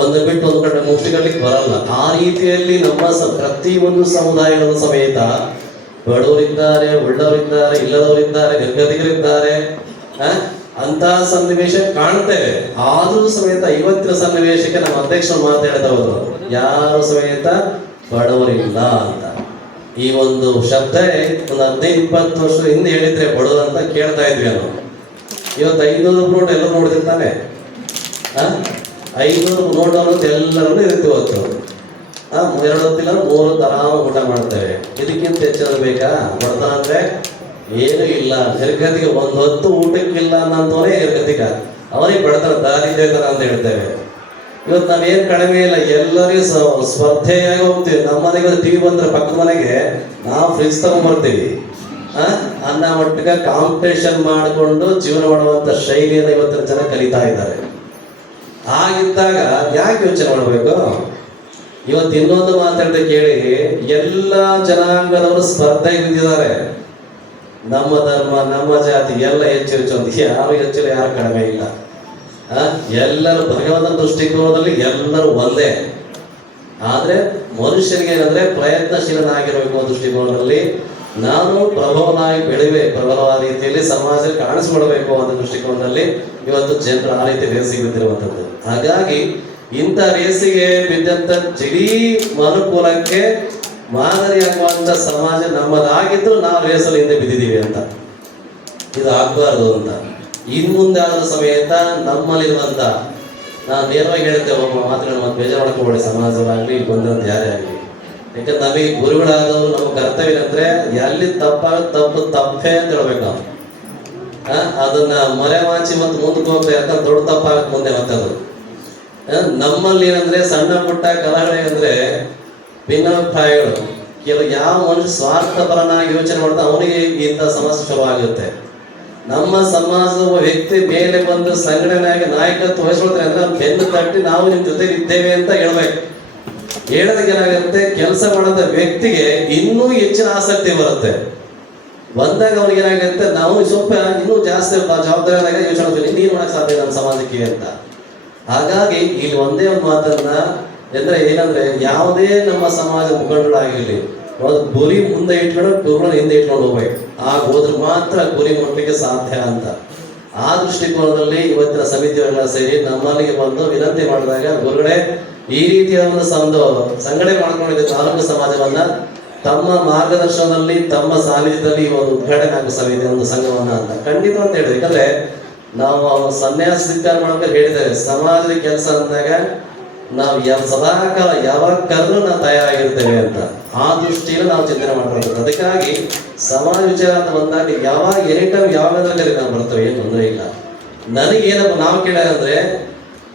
ಒಂದು ಬಿಟ್ಟು ಒಂದು ಕಡೆ ಮುಷ್ಟಿಗಟ್ಟಲಿಕ್ಕೆ ಬರಲ್ಲ. ಆ ರೀತಿಯಲ್ಲಿ ನಮ್ಮ ಪ್ರತಿಯೊಂದು ಸಮುದಾಯಗಳ ಸಮೇತ ಬಡವರಿದ್ದಾರೆ, ಒಳ್ಳೆಯವರಿದ್ದಾರೆ, ಇಲ್ಲದವರಿದ್ದಾರೆ, ನಿರ್ಗತಿಗರಿದ್ದಾರೆ. ಅಂತ ಸನ್ನಿವೇಶ ಕಾಣ್ತೇವೆ. ಆದರೂ ಸಮೇತ ಇವತ್ತಿನ ಸನ್ನಿವೇಶಕ್ಕೆ ನಮ್ಮ ಅಧ್ಯಕ್ಷರು ಮಾತಾಡ್ತಾ ಹೋದ್ರು, ಯಾರು ಸಮೇತ ಬಡವರಿಲ್ಲ ಅಂತ. ಈ ಒಂದು ಶಬ್ದ ಒಂದು 15-20 ವರ್ಷ ಹಿಂದೆ ಹೇಳಿದ್ರೆ ಬಡವರು ಅಂತ ಕೇಳ್ತಾ ಇದ್ವಿ ನಾವು. ಇವತ್ತು 500 ನೋಟ್ ಎಲ್ಲರೂ ನೋಡ್ತಿರ್ತಾನೆ. 500 ನೋಟ್ ಅನ್ನೋದು ಎಲ್ಲರನ್ನು ಇರುತ್ತೆ. ಇವತ್ತು 2 ಹೊತ್ತಿಲ್ಲ 3 ತರಾಮ ಊಟ ಮಾಡ್ತೇವೆ. ಇದಕ್ಕಿಂತ ಹೆಚ್ಚಿನ ಬೇಕಾ? ಬಡತನ ಅಂದ್ರೆ ಏನು ಇಲ್ಲ. ನಿರ್ಗತಿಗೆ 1 ಹೊತ್ತು ಊಟಕ್ಕಿಲ್ಲ ಅನ್ನೋನೇ ನಿರ್ಗತಿಕ, ಅವನಿಗೆ ಬಡತನ, ದಾರಿದ್ರ್ಯತನ ಅಂತ ಹೇಳ್ತೇವೆ. ಇವತ್ತು ನಾವೇನು ಕಡಿಮೆ ಇಲ್ಲ, ಎಲ್ಲರಿಗೂ ಸ್ಪರ್ಧೆಯಾಗಿ ಹೋಗ್ತೀವಿ. ನಮ್ಮ ಮನೆಗೆ ಟಿವಿ ಬಂದ್ರೆ ಪಕ್ಕದ ಮನೆಗೆ ನಾವು ಫ್ರಿಜ್ ತಗೊಂಡ್ಬರ್ತೀವಿ. ಅನ್ನ ಮಟ್ಟಿಗೆ ಕಾಂಪಿಟೇಷನ್ ಮಾಡಿಕೊಂಡು ಜೀವನ ಮಾಡುವಂತ ಶೈಲಿಯನ್ನು ಇವತ್ತಿನ ಜನ ಕಲಿತಾ ಇದ್ದಾರೆ. ಹಾಗಿದ್ದಾಗ ಯಾಕೆ ಯೋಚನೆ ಮಾಡಬೇಕು? ಇವತ್ತು ಇನ್ನೊಂದು ಮಾತಾಡಿದ ಕೇಳಿ, ಎಲ್ಲ ಜನಾಂಗದವರು ಸ್ಪರ್ಧೆ ಬಿದ್ದಿದ್ದಾರೆ. ನಮ್ಮ ಧರ್ಮ, ನಮ್ಮ ಜಾತಿ ಎಲ್ಲ ಹೆಚ್ಚು ಅಂತ, ಯಾರು ಹೆಚ್ಚು ಯಾರು ಕಡಿಮೆ ಇಲ್ಲ. ಎಲ್ಲರೂ ಭಗವಂತನ ದೃಷ್ಟಿಕೋನದಲ್ಲಿ ಎಲ್ಲರೂ ಒಂದೇ. ಆದ್ರೆ ಮನುಷ್ಯನಿಗೆ ಏನಂದ್ರೆ ಪ್ರಯತ್ನಶೀಲನಾಗಿರಬೇಕು ಅನ್ನೋ ದೃಷ್ಟಿಕೋನದಲ್ಲಿ, ನಾನು ಪ್ರಭವನಾಗಿ ಪ್ರಬಲವಾದ ರೀತಿಯಲ್ಲಿ ಸಮಾಜದಲ್ಲಿ ಕಾಣಿಸ್ಕೊಳ್ಬೇಕು ಅನ್ನೋ ದೃಷ್ಟಿಕೋನದಲ್ಲಿ ಇವತ್ತು ಜನರು ಆ ರೀತಿ ರೇಸಿಗೆ ಬಿದ್ದಿರುವಂಥದ್ದು. ಹಾಗಾಗಿ ಇಂಥ ರೇಸಿಗೆ ಬಿದ್ದಂತ ಇಡೀ ಮನುಕುಲಕ್ಕೆ ಮಾದರಿಯಾಗುವಂತ ಸಮಾಜ ನಮ್ಮದಾಗಿದ್ದು ನಾವು ರೇಸಲ್ಲಿ ಹಿಂದೆ ಬಿದ್ದಿದ್ದೀವಿ ಅಂತ. ಇದು ಆಗ್ಬಾರ್ದು ಅಂತ. ಇನ್ ಮುಂದೆ ಆದ ಸಮೇತ ನಮ್ಮಲ್ಲಿರುವಂತ, ನಾನು ನೇರವಾಗಿ ಹೇಳ್ತೇವೆ, ಒಬ್ಬ ಮಾತುಗಳನ್ನ ಮತ್ತೆ ಬೇಜಾರು ಮಾಡ್ಕೊಬೇಡಿ, ಸಮಾಜವಾಗಲಿ ಬಂದಂತ ಯಾರೇ ಆಗಲಿ. ಯಾಕಂದ್ರೆ ನಮಗೆ ಗುರುಗಳಾದವರು ನಮ್ಮ ಕರ್ತವ್ಯ ಅಂದ್ರೆ ಎಲ್ಲಿ ತಪ್ಪೇ ಅಂತ ಹೇಳ್ಬೇಕು ನಾವು. ಅದನ್ನ ಮರೆಮಾಚಿ ಮತ್ತು ಮುಂದಕ್ಕೆ ಹೋಗ್ಬೇಕು. ಯಾಕಂದ್ರೆ ದೊಡ್ಡ ತಪ್ಪಾಗತ್ತೆ ಮುಂದೆ ಮತ್ತೆ ಅದು. ನಮ್ಮಲ್ಲಿ ಏನಂದ್ರೆ ಸಣ್ಣ ಪುಟ್ಟ ಕಲಹಳೆ ಅಂದ್ರೆ ಭಿನ್ನಾಭಿಪ್ರಾಯಗಳು. ಕೆಲವು ಯಾವ ಮನುಷ್ಯ ಸ್ವಾರ್ಥಪರನಾಗಿ ಯೋಚನೆ ಮಾಡ್ತಾ ಅವನಿಗೆ ಇಂಥ ಸಮಸ್ಯೆ ಶುರುವಾಗುತ್ತೆ. ನಮ್ಮ ಸಮಾಜದ ವ್ಯಕ್ತಿ ಮೇಲೆ ಬಂದು ಸಂಘಟನೆಯಾಗಿ ನಾಯಕತ್ವ ವಹಿಸ್ಕೊಳ್ತಾರೆ ಅಂದ್ರೆ ಅವ್ನು ಬೆನ್ನು ತಟ್ಟಿ ನಾವು ನಿಮ್ ಜೊತೆಗೆ ಇದ್ದೇವೆ ಅಂತ ಹೇಳ್ಬೇಕು. ಹೇಳೋದಕ್ಕೆ ಏನಾಗುತ್ತೆ, ಕೆಲಸ ಮಾಡೋದ ವ್ಯಕ್ತಿಗೆ ಇನ್ನೂ ಹೆಚ್ಚಿನ ಆಸಕ್ತಿ ಬರುತ್ತೆ. ಬಂದಾಗ ಅವ್ರಿಗೆ ಏನಾಗುತ್ತೆ, ನಾವು ಸ್ವಲ್ಪ ಇನ್ನೂ ಜಾಸ್ತಿ ಜವಾಬ್ದಾರಿಯಾದಾಗ ಯೋಚನೆ ಮಾಡ್ತೀವಿ, ನೀನು ಮಾಡಕ್ ಸಾಧ್ಯ ನಮ್ಮ ಸಮಾಜಕ್ಕೆ ಅಂತ. ಹಾಗಾಗಿ ಇಲ್ಲಿ ಒಂದೇ ಒಂದು ಮಾತನ್ನ ಅಂದ್ರೆ ಏನಂದ್ರೆ, ಯಾವುದೇ ನಮ್ಮ ಸಮಾಜ ಮುಖಂಡರಾಗಿರ್ಲಿ, ಗುರಿ ಮುಂದೆ ಇಟ್ಕೊಂಡು ಗುರುಗಳನ್ನ ಹಿಂದೆ ಇಟ್ಕೊಂಡು ಹೋಗ್ಬೇಕು. ಆಗ ಹೋದ್ರೆ ಮಾತ್ರ ಗುರಿ ಮುಟ್ಟಲಿಕ್ಕೆ ಸಾಧ್ಯ ಅಂತ. ಆ ದೃಷ್ಟಿಕೋನದಲ್ಲಿ ಇವತ್ತಿನ ಸಮಿತಿಯವರೆಲ್ಲ ಸೇರಿ ನಮ್ಮಲ್ಲಿಗೆ ಬಂದು ವಿನಂತಿ ಮಾಡಿದಾಗ, ಗುರುಗಳೇ ಈ ರೀತಿಯ ಒಂದು ಸಂಘಟನೆ ಮಾಡ್ಕೊಂಡಿದ್ದ ತಾಲೂಕು ಸಮಾಜವನ್ನ ತಮ್ಮ ಮಾರ್ಗದರ್ಶನದಲ್ಲಿ, ತಮ್ಮ ಸಾನ್ನಿಧ್ಯದಲ್ಲಿ ಒಂದು ಉದ್ಘಾಟನೆ ಆಗೋ ಸಮಿತಿ ಒಂದು ಸಂಘವನ್ನ ಅಂತ ಖಂಡಿತ ಅಂತ ಹೇಳಿದ್ರು. ಯಾಕಂದ್ರೆ ನಾವು ಸನ್ಯಾಸ ಸ್ವೀಕಾರ ಮಾಡೋಕೆ ಹೇಳಿದ್ದಾರೆ, ಸಮಾಜದ ಕೆಲಸ ಅಂದಾಗ ನಾವು ಸದಾಕಾಲ ಯಾವಾಗ ಕರೆದ್ರೂ ನಾವು ತಯಾರಾಗಿರ್ತೇವೆ ಅಂತ. ಆ ದೃಷ್ಟಿಯಲ್ಲಿ ನಾವು ಚಿಂತನೆ ಮಾಡ್ಬೇಕು. ಅದಕ್ಕಾಗಿ ಸಮಾಜ ವಿಚಾರ ಅಂತ ಬಂದಾಗ ಯಾವಾಗ ಎನಿ ಟೈಮ್ ಯಾವಾಗದಲ್ಲಿ ನಾವು ಬರ್ತೇವೆ, ಏನು ತೊಂದರೆ ಇಲ್ಲ. ನನಗೇನಪ್ಪ ನಾವು ಕೇಳಂದ್ರೆ,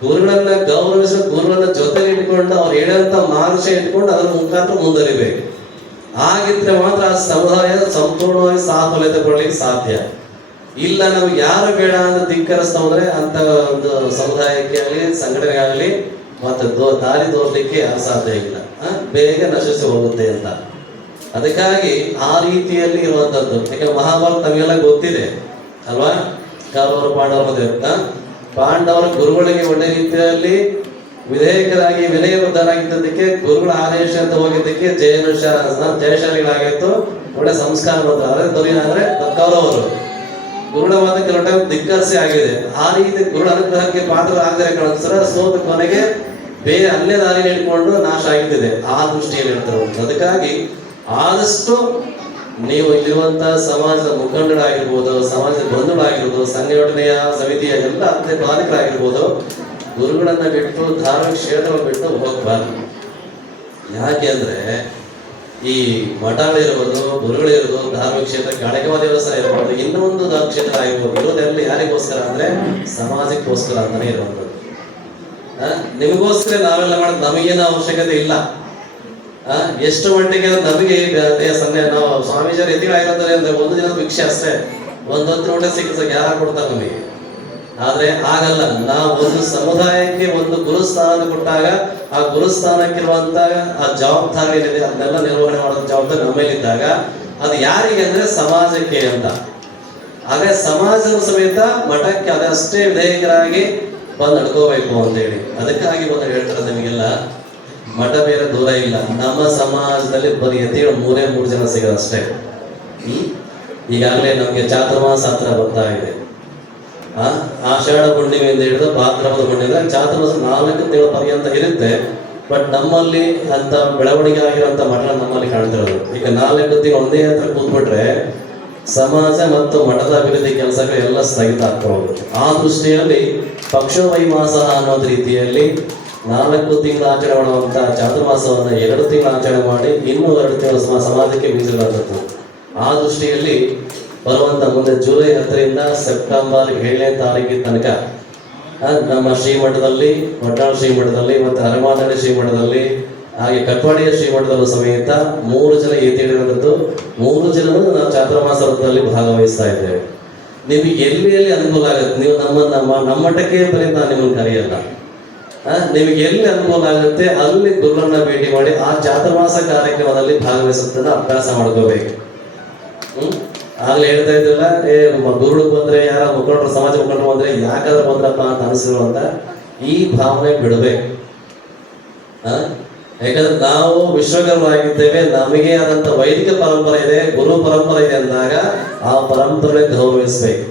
ಗುರುಗಳನ್ನ ಗೌರವಿಸಿ ಗುರುಗಳನ್ನ ಜೊತೆಗೆ ಇಟ್ಕೊಂಡು ಅವ್ರು ಹೇಳಂತ ಮಾರ್ಗಶ ಇಟ್ಕೊಂಡು ಅದರ ಮುಖಾಂತರ ಮುಂದುವರಿಬೇಕು. ಹಾಗಿದ್ರೆ ಮಾತ್ರ ಆ ಸಮುದಾಯ ಸಂಪೂರ್ಣವಾಗಿ ಸಾಫಲ್ಯತೆ ಕೊಡ್ಲಿಕ್ಕೆ ಸಾಧ್ಯ. ಇಲ್ಲ ನಮ್ಗೆ ಯಾರು ಬೇಡ ಅಂತ ಧಿಕ್ಕರಿಸ್ತಾ ಹೋದ್ರೆ ಅಂತ ಒಂದು ಸಮುದಾಯಕ್ಕೆ ಆಗಲಿ ಸಂಘಟನೆಗೆ ಆಗಲಿ ಮತ್ತೆ ದಾರಿ ತೋರ್ಲಿಕ್ಕೆ ಯಾರು ಸಾಧ್ಯ ಇಲ್ಲ, ಬೇಗ ನಶಿಸಿ ಹೋಗುತ್ತೆ ಅಂತ. ಅದಕ್ಕಾಗಿ ಆ ರೀತಿಯಲ್ಲಿ ಇರುವಂತದ್ದು. ಯಾಕಂದ್ರೆ ಮಹಾಭಾರತ ನಮಗೆಲ್ಲ ಗೊತ್ತಿದೆ ಅಲ್ವಾ, ಕೌರವರು ಪಾಂಡವರ ಗುರುಗಳಿಗೆ ಒಳ್ಳೆ ರೀತಿಯಲ್ಲಿ ವಿಧೇಯಕರಾಗಿ ವಿನಯಬದ್ಧರಾಗಿದ್ದಕ್ಕೆ, ಗುರುಗಳ ಆದೇಶ ಅಂತ ಹೋಗಿದ್ದಕ್ಕೆ ಜಯಶಾಲಿಗಳಾಗಿತ್ತು, ಒಳ್ಳೆ ಸಂಸ್ಕಾರ ಬಂದ್ರೆ ದೊರೆಯಾದ್ರೆ ಕೌರವರು ಗುರುಳ ಮಾತ ಕೆಲವು ಟೈಮ್ ಧಿಕ್ಕರಿಸಿ ಆಗಿದೆ. ಆ ರೀತಿ ಗುರುಳ ಅನುಗ್ರಹಕ್ಕೆ ಪಾತ್ರ ಆಗದೆ ಕಾಣಿಸ್ತಾರೆ, ಸೋತ ಕೊನೆಗೆ ಬೇರೆ ಅನ್ಯ ದಾರಿ ಹಿಡ್ಕೊಂಡು ನಾಶ ಆಗಿದ್ದಿದೆ. ಆ ದೃಷ್ಟಿಯಲ್ಲಿ ಹೇಳ್ತಾರೆ. ಅದಕ್ಕಾಗಿ ಆದಷ್ಟು ನೀವು ಇಲ್ಲಿರುವಂತಹ ಸಮಾಜದ ಮುಖಂಡರಾಗಿರ್ಬೋದು, ಸಮಾಜದ ಬಂಧುಗಳಾಗಿರ್ಬೋದು, ಸಂಘಟನೆಯ ಸಮಿತಿಯ ಎಲ್ಲ ಅತ್ಯ ಬಾಲಕರಾಗಿರ್ಬೋದು, ಗುರುಗಳನ್ನ ಬಿಟ್ಟು ಧಾರ್ಮಿಕ ಕ್ಷೇತ್ರ ಬಿಟ್ಟು ಹೋಗ್ಬಾರ್ದು. ಯಾಕೆ ಅಂದ್ರೆ ಈ ಮಠಗಳಿರ್ಬೋದು, ಗುರುಗಳಿರ್ಬೋದು, ಧಾರ್ಮಿಕ ಕ್ಷೇತ್ರ, ಕಾಣಿಕವ ದೇವಸ್ಥಾನ ಇರ್ಬೋದು, ಇನ್ನೊಂದು ಕ್ಷೇತ್ರ ಆಗಿರ್ಬೋದು, ಇರೋದೆಲ್ಲ ಯಾರಿಗೋಸ್ಕರ ಅಂದ್ರೆ ಸಮಾಜಕ್ಕೋಸ್ಕರ ಅಂತಾನೆ ಇರುವಂಥದ್ದು. ನಿಮಗೋಸ್ಕರ ನಾವೆಲ್ಲ ಮಾಡೋದು ನಮಗೇನು ಅವಶ್ಯಕತೆ ಇಲ್ಲ. ಎಷ್ಟು ಮಟ್ಟಿಗೆ ನಮಗೆ ನಾವು ಸ್ವಾಮೀಜಿಯವರು ಎತ್ತಿಗಳಾಗಿರ್ತಾರೆ ಅಂದ್ರೆ ಒಂದು ದಿನದ ಭಿಕ್ಷೆ ಅಷ್ಟೇ, ಒಂದೊತ್ತು ಊಟ ಸಿಕ್ಕಿಸಕ್ಕೆ ಯಾರು ಕೊಡ್ತಾರೆ ನಮಗೆ. ಆದ್ರೆ ಆಗಲ್ಲ. ನಾವು ಒಂದು ಸಮುದಾಯಕ್ಕೆ ಒಂದು ಗುರುಸ್ಥಾನ ಕೊಟ್ಟಾಗ ಆ ಗುರುಸ್ಥಾನಕ್ಕಿರುವಂತ ಆ ಜವಾಬ್ದಾರಿ ಏನಿದೆ ಅದನ್ನೆಲ್ಲ ನಿರ್ವಹಣೆ ಮಾಡೋ ಜವಾಬ್ದಾರಿ ನಮ್ಮ ಮೇಲಿದ್ದಾಗ ಅದು ಯಾರಿಗೆ ಅಂದ್ರೆ ಸಮಾಜಕ್ಕೆ ಅಂತ. ಹಾಗೆ ಸಮಾಜದ ಸಮೇತ ಮಠಕ್ಕೆ ಅದಷ್ಟೇ ವಿಧೇಯಕರಾಗಿ ಬಂದು ನಡ್ಕೋಬೇಕು ಅಂತೇಳಿ. ಅದಕ್ಕಾಗಿ ಬಂದು ಹೇಳ್ತಾರೆ ನಿಮಗೆಲ್ಲ, ಮಠ ಬೇರೆ ದೂರ ಇಲ್ಲ. ನಮ್ಮ ಸಮಾಜದಲ್ಲಿ ಬರೀ ಎತ್ತಿಗಳು 3 ಜನ ಸಿಗೋದಷ್ಟೇ. ಈಗಾಗಲೇ ನಮಗೆ ಚಾತುರ್ಮಾಸ ಹತ್ರ ಬರ್ತಾ ಇದೆ. ಆಷಾಢ ಹುಣ್ಣಿಮೆಯಿಂದ ಹಿಡಿದು ಭಾದ್ರಪದ ಹುಣ್ಣಿಮೆ ಚಾತುರ್ಮಾಸ 4 ತಿಂಗಳ ಪರ್ಯಂತ ಇರುತ್ತೆ. ಬಟ್ ನಮ್ಮಲ್ಲಿ ಅಂತ ಬೆಳವಣಿಗೆ ಆಗಿರುವಂತ ಮಠ ನಮ್ಮಲ್ಲಿ ಕಾಣ್ತಿರೋದು. ಈಗ 4 ತಿಂಗಳು ಒಂದೇ ಹತ್ರ ಕೂತ್ಬಿಟ್ರೆ ಸಮಾಜ ಮತ್ತು ಮಠದ ಅಭಿವೃದ್ಧಿ ಕೆಲಸಗಳು ಎಲ್ಲ ಸ್ಥಗಿತ ಆಗ್ತಾ ಹೋಗುತ್ತೆ. ಆ ದೃಷ್ಟಿಯಲ್ಲಿ ಪಕ್ಷವೈಮಾಸ ಅನ್ನೋದು ರೀತಿಯಲ್ಲಿ 4 ತಿಂಗಳ ಆಚರಣೆ ಮಾಡುವಂತ ಚಾತುರ್ಮಾಸವನ್ನು 2 ತಿಂಗಳ ಆಚರಣೆ ಮಾಡಿ ಇನ್ನೂ 2 ತಿಂಗಳು ಸಮಾಜಕ್ಕೆ ಮೀಸಲಾದದ್ದು. ಆ ದೃಷ್ಟಿಯಲ್ಲಿ ಬರುವಂತ ಮುಂದೆ ಜುಲೈ 10ರಿಂದ ಸೆಪ್ಟೆಂಬರ್ 7ನೇ ತಾರೀಕಿನ ತನಕ ನಮ್ಮ ಶ್ರೀಮಠದಲ್ಲಿ, ವಡ್ನಾಳ್ ಶ್ರೀಮಠದಲ್ಲಿ ಮತ್ತು ಹರಮಾನಹಳ್ಳಿ ಶ್ರೀಮಠದಲ್ಲಿ ಹಾಗೆ ಕಟ್ವಾಡಿಯ ಶ್ರೀಮಠದಲ್ಲೂ ಸಮೇತ 3 ಜನ ಎತ್ತಿಡಿರೋದು 3 ಜನರು ನಾವು ಚಾತುರ್ಮಾಸ ವ್ರತದಲ್ಲಿ ಭಾಗವಹಿಸ್ತಾ ಇದ್ದೇವೆ. ನಿಮಗೆ ಎಲ್ಲಿ ಅನುಕೂಲ ಆಗುತ್ತೆ, ನೀವು ನಮ್ಮ ಮಠಕ್ಕೆ ಬರೀ ನಾನು ನಿಮ್ಮನ್ನು ಕರೆಯಲ್ಲ, ನಿಮಗೆ ಎಲ್ಲಿ ಅನುಕೂಲ ಆಗುತ್ತೆ ಅಲ್ಲಿ ಗುರುಗಳನ್ನ ಭೇಟಿ ಮಾಡಿ ಆ ಚಾತುರ್ಮಾಸ ಕಾರ್ಯಕ್ರಮದಲ್ಲಿ ಭಾಗವಹಿಸುತ್ತನ್ನ ಅಭ್ಯಾಸ ಮಾಡ್ಕೋಬೇಕು. ಆಗ್ಲೇ ಹೇಳ್ತಾ ಇದ್ರಲ್ಲ, ಗುರುಗಳು ಬಂದ್ರೆ ಯಾರ ಮುಖಂಡರು, ಸಮಾಜ ಮುಖಂಡರು ಬಂದ್ರೆ ಯಾಕಾದ್ರೂ ಬಂದ್ರಪ್ಪ ಅಂತ ಅನಿಸಿದ್ರು ಅಂತ ಈ ಭಾವನೆ ಬಿಡಬೇಕು. ಯಾಕಂದ್ರೆ ನಾವು ವಿಶ್ವಕರ್ಮರಾಗಿದ್ದೇವೆ, ನಮಗೆ ಆದಂತ ವೈದಿಕ ಪರಂಪರೆ ಇದೆ, ಗುರು ಪರಂಪರೆ ಇದೆ ಅಂದಾಗ ಆ ಪರಂಪರೆ ಗೌರವಿಸ್ಬೇಕು.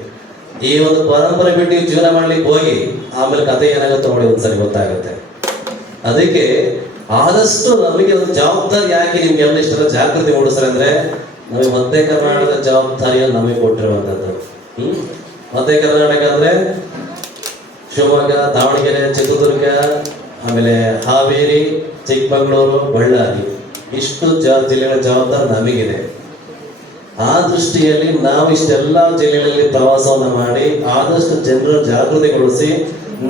ಈ ಒಂದು ಪರಂಪರೆ ಬಿಟ್ಟು ನೀವು ಜೀವನ ಮಾಡ್ಲಿಕ್ಕೆ ಹೋಗಿ ಆಮೇಲೆ ಕಥೆ ಏನಾಗುತ್ತೆ ನೋಡಿ ಒಂದ್ಸರಿ ಗೊತ್ತಾಗುತ್ತೆ. ಅದಕ್ಕೆ ಆದಷ್ಟು ನಮಗೆ ಒಂದು ಜವಾಬ್ದಾರಿ ಯಾಕೆ ನಿಮ್ಗೆಲ್ಲ ಇಷ್ಟೆಲ್ಲ ಜಾಗೃತಿ ಮೂಡಿಸ್ತಾರೆ ಅಂದ್ರೆ, ನಮಗೆ ಮಧ್ಯ ಕರ್ನಾಟಕದ ಜವಾಬ್ದಾರಿಯನ್ನು ನಮಗೆ ಕೊಟ್ಟಿರುವಂಥದ್ದು. ಮಧ್ಯ ಕರ್ನಾಟಕ ಅಂದ್ರೆ ಶಿವಮೊಗ್ಗ, ದಾವಣಗೆರೆ, ಚಿತ್ರದುರ್ಗ, ಆಮೇಲೆ ಹಾವೇರಿ, ಚಿಕ್ಕಮಗಳೂರು, ಬಳ್ಳಾರಿ, ಇಷ್ಟು ಜಿಲ್ಲೆಗಳ ಜವಾಬ್ದಾರಿ ನಮಗಿದೆ. ಆ ದೃಷ್ಟಿಯಲ್ಲಿ ನಾವು ಇಷ್ಟೆಲ್ಲ ಜಿಲ್ಲೆಗಳಲ್ಲಿ ಪ್ರವಾಸವನ್ನು ಮಾಡಿ ಆದಷ್ಟು ಜನರ ಜಾಗೃತಿಗೊಳಿಸಿ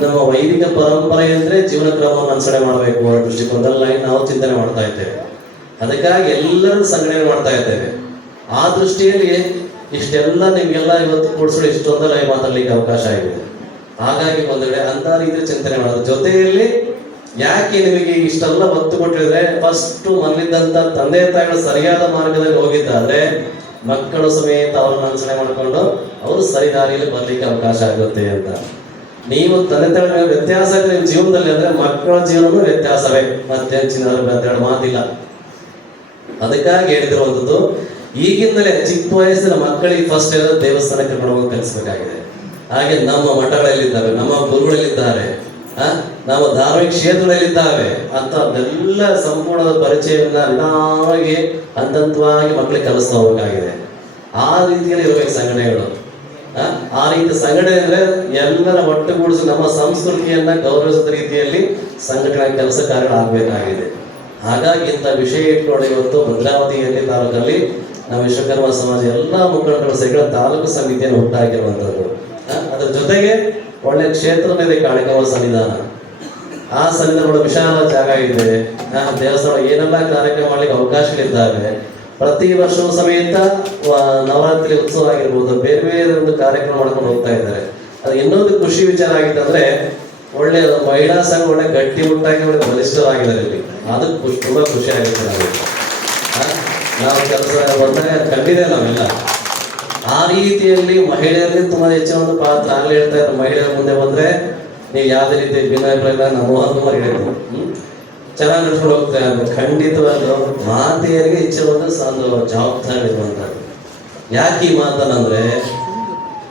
ನಮ್ಮ ವೈದಿಕ ಪರಂಪರೆ ಅಂದ್ರೆ ಜೀವನ ಕ್ರಮವನ್ನು ಅನುಸರಣೆ ಮಾಡಬೇಕು ಅನ್ನೋ ದೃಷ್ಟಿಕೋನದಲ್ಲಿ ನಾವು ಚಿಂತನೆ ಮಾಡ್ತಾ ಇದ್ದೇವೆ. ಅದಕ್ಕಾಗಿ ಎಲ್ಲರೂ ಸಂಘಟನೆ ಮಾಡ್ತಾ ಇದ್ದೇವೆ. ಆ ದೃಷ್ಟಿಯಲ್ಲಿ ಇಷ್ಟೆಲ್ಲ ನಿಮ್ಗೆಲ್ಲ ಇವತ್ತು ಕೂಡಿಸಲು ಇಷ್ಟೊಂದಲ್ಲ ಮಾತಾಡ್ಲಿಕ್ಕೆ ಅವಕಾಶ ಆಗಿದೆ. ಹಾಗಾಗಿ ಬಂದ್ರೆ ಅಂತ ರೀತಿ ಚಿಂತನೆ ಮಾಡೋದು ಜೊತೆಯಲ್ಲಿ ಯಾಕೆ ನಿಮಗೆ ಇಷ್ಟೆಲ್ಲ ಒತ್ತು ಕೊಟ್ಟಿದ್ರೆ, ಫಸ್ಟ್ ಮನಲಿದ್ದಂತ ತಂದೆ ತಾಯಿಗಳು ಸರಿಯಾದ ಮಾರ್ಗದಲ್ಲಿ ಹೋಗಿದ್ದಾದ್ರೆ ಮಕ್ಕಳು ಸಮೇತ ಅವ್ರನ್ನ ಅನುಸರಣೆ ಮಾಡಿಕೊಂಡು ಅವರು ಸರಿ ದಾರಿಯಲ್ಲಿ ಬರ್ಲಿಕ್ಕೆ ಅವಕಾಶ ಆಗುತ್ತೆ ಅಂತ. ನೀವು ತಂದೆ ತಾಯಿಗಳ ವ್ಯತ್ಯಾಸ ಇದೆ ನಿಮ್ಮ ಜೀವನದಲ್ಲಿ ಅಂದ್ರೆ ಮಕ್ಕಳ ಜೀವನವೂ ವ್ಯತ್ಯಾಸವೇ, ಮತ್ತೆ ಚಿನ್ನ ಮಾತಿಲ್ಲ. ಅದಕ್ಕಾಗಿ ಹೇಳಿದಿರುವಂಥದ್ದು ಈಗಿಂದಲೇ ಚಿಕ್ಕ ವಯಸ್ಸಿನ ಮಕ್ಕಳಿಗೆ ಫಸ್ಟ್ ಎಲ್ಲ ದೇವಸ್ಥಾನಕ್ಕೆ ಕರ್ಕೊಂಡು ಕಲಿಸಬೇಕಾಗಿದೆ. ಹಾಗೆ ನಮ್ಮ ಮಠಗಳಲ್ಲಿದ್ದಾವೆ, ನಮ್ಮ ಗುರುಗಳಲ್ಲಿದ್ದಾರೆ, ನಮ್ಮ ಧಾರ್ಮಿಕ ಕ್ಷೇತ್ರಗಳಲ್ಲಿದ್ದಾವೆ ಅಂತದೆಲ್ಲ ಸಂಪೂರ್ಣ ಪರಿಚಯವನ್ನ ನಿಧಾನವಾಗಿ ಹಂತವಾಗಿ ಮಕ್ಕಳಿಗೆ ಕಲಿಸ್ತಾ ಹೋಗಬೇಕಾಗಿದೆ. ಆ ರೀತಿಯಲ್ಲಿ ಇರಬೇಕು ಸಂಘಟನೆಗಳು. ಆ ರೀತಿ ಸಂಘಟನೆ ಅಂದ್ರೆ ಎಲ್ಲರ ಒಟ್ಟುಗೂಡಿಸಿ ನಮ್ಮ ಸಂಸ್ಕೃತಿಯನ್ನ ಗೌರವಿಸಿದ ರೀತಿಯಲ್ಲಿ ಸಂಘಟನಾ ಕೆಲಸ ಕಾರ್ಯಗಳಾಗಬೇಕಾಗಿದೆ. ಹಾಗಾಗಿ ಇಂಥ ವಿಷಯ ಇಟ್ಕೊಂಡು ಇವತ್ತು ಭದ್ರಾವತಿಯಲ್ಲಿ ತಾಲೂಕಲ್ಲಿ ನಾವು ವಿಶ್ವಕರ್ಮ ಸಮಾಜ ಎಲ್ಲ ಮುಖಂಡರು ಸೇರಿ ತಾಲೂಕು ಸಮಿತಿಯನ್ನು ಹುಟ್ಟಾಕಿರುವಂಥದ್ದು. ಅದ್ರ ಜೊತೆಗೆ ಒಳ್ಳೆ ಕ್ಷೇತ್ರವಿದೆ ಕಾಳಿಕಾಂಬ ಸನ್ನಿಧಾನ. ಆ ಸನ್ನಿಧಾನ ವಿಶಾಲ ಜಾಗ ಇದೆ. ದೇವಸ್ಥಾನ ಏನೆಲ್ಲ ಕಾರ್ಯಕ್ರಮ ಮಾಡ್ಲಿಕ್ಕೆ ಅವಕಾಶಗಳಿದ್ದಾವೆ. ಪ್ರತಿ ವರ್ಷವೂ ಸಮೇತ ನವರಾತ್ರಿ ಉತ್ಸವ ಆಗಿರ್ಬೋದು, ಬೇರೆ ಬೇರೆ ಒಂದು ಕಾರ್ಯಕ್ರಮ ಮಾಡ್ಕೊಂಡು ಹೋಗ್ತಾ ಇದ್ದಾರೆ. ಅದು ಇನ್ನೊಂದು ಖುಷಿ ವಿಚಾರ ಆಗಿದೆ ಅಂದ್ರೆ, ಒಳ್ಳೆ ಮಹಿಳಾ ಸಂಘ ಒಳ್ಳೆ ಗಟ್ಟಿ ಮುಟ್ಟಾಗಿ ಒಳ್ಳೆ ಬಲಿಷ್ಠರಾಗಿದ್ದಾರೆ ಇಲ್ಲಿ. ಅದಕ್ಕೆ ತುಂಬಾ ಖುಷಿ ಆಗುತ್ತೆ ನಮಗೆ. ನಾವು ಕೆಲಸ ಬಂದಾಗ ಕಂಡಿದೆ ನಾವೆಲ್ಲ. ಆ ರೀತಿಯಲ್ಲಿ ಮಹಿಳೆಯರಲ್ಲಿ ತುಂಬಾ ಹೆಚ್ಚಿನ ಒಂದು ಪಾತ್ರ. ಆಗ್ಲೇ ಹೇಳ್ತಾ ಇದ್ದಾರೆ, ಮಹಿಳೆಯರ ಮುಂದೆ ಬಂದ್ರೆ ನೀವು ಯಾವುದೇ ರೀತಿ ಭಿನ್ನಾಭಿಪ್ರಾಯ ನಮ್ಮ ಮೋಹನ್ ಕುಮಾರ್ ಹೇಳಿದ್ರು ಚೆನ್ನಾಗಿ ನಡ್ಕೊಂಡು ಹೋಗ್ತಾರೆ ಅಂತ. ಖಂಡಿತವಾಗ್ಲೂ ಮಾತೆಯರಿಗೆ ಹೆಚ್ಚಿನ ಒಂದು ಜವಾಬ್ದಾರಿ ಇರುವಂತದ್ದು. ಯಾಕೆ ಈ ಮಾತನಂದ್ರೆ,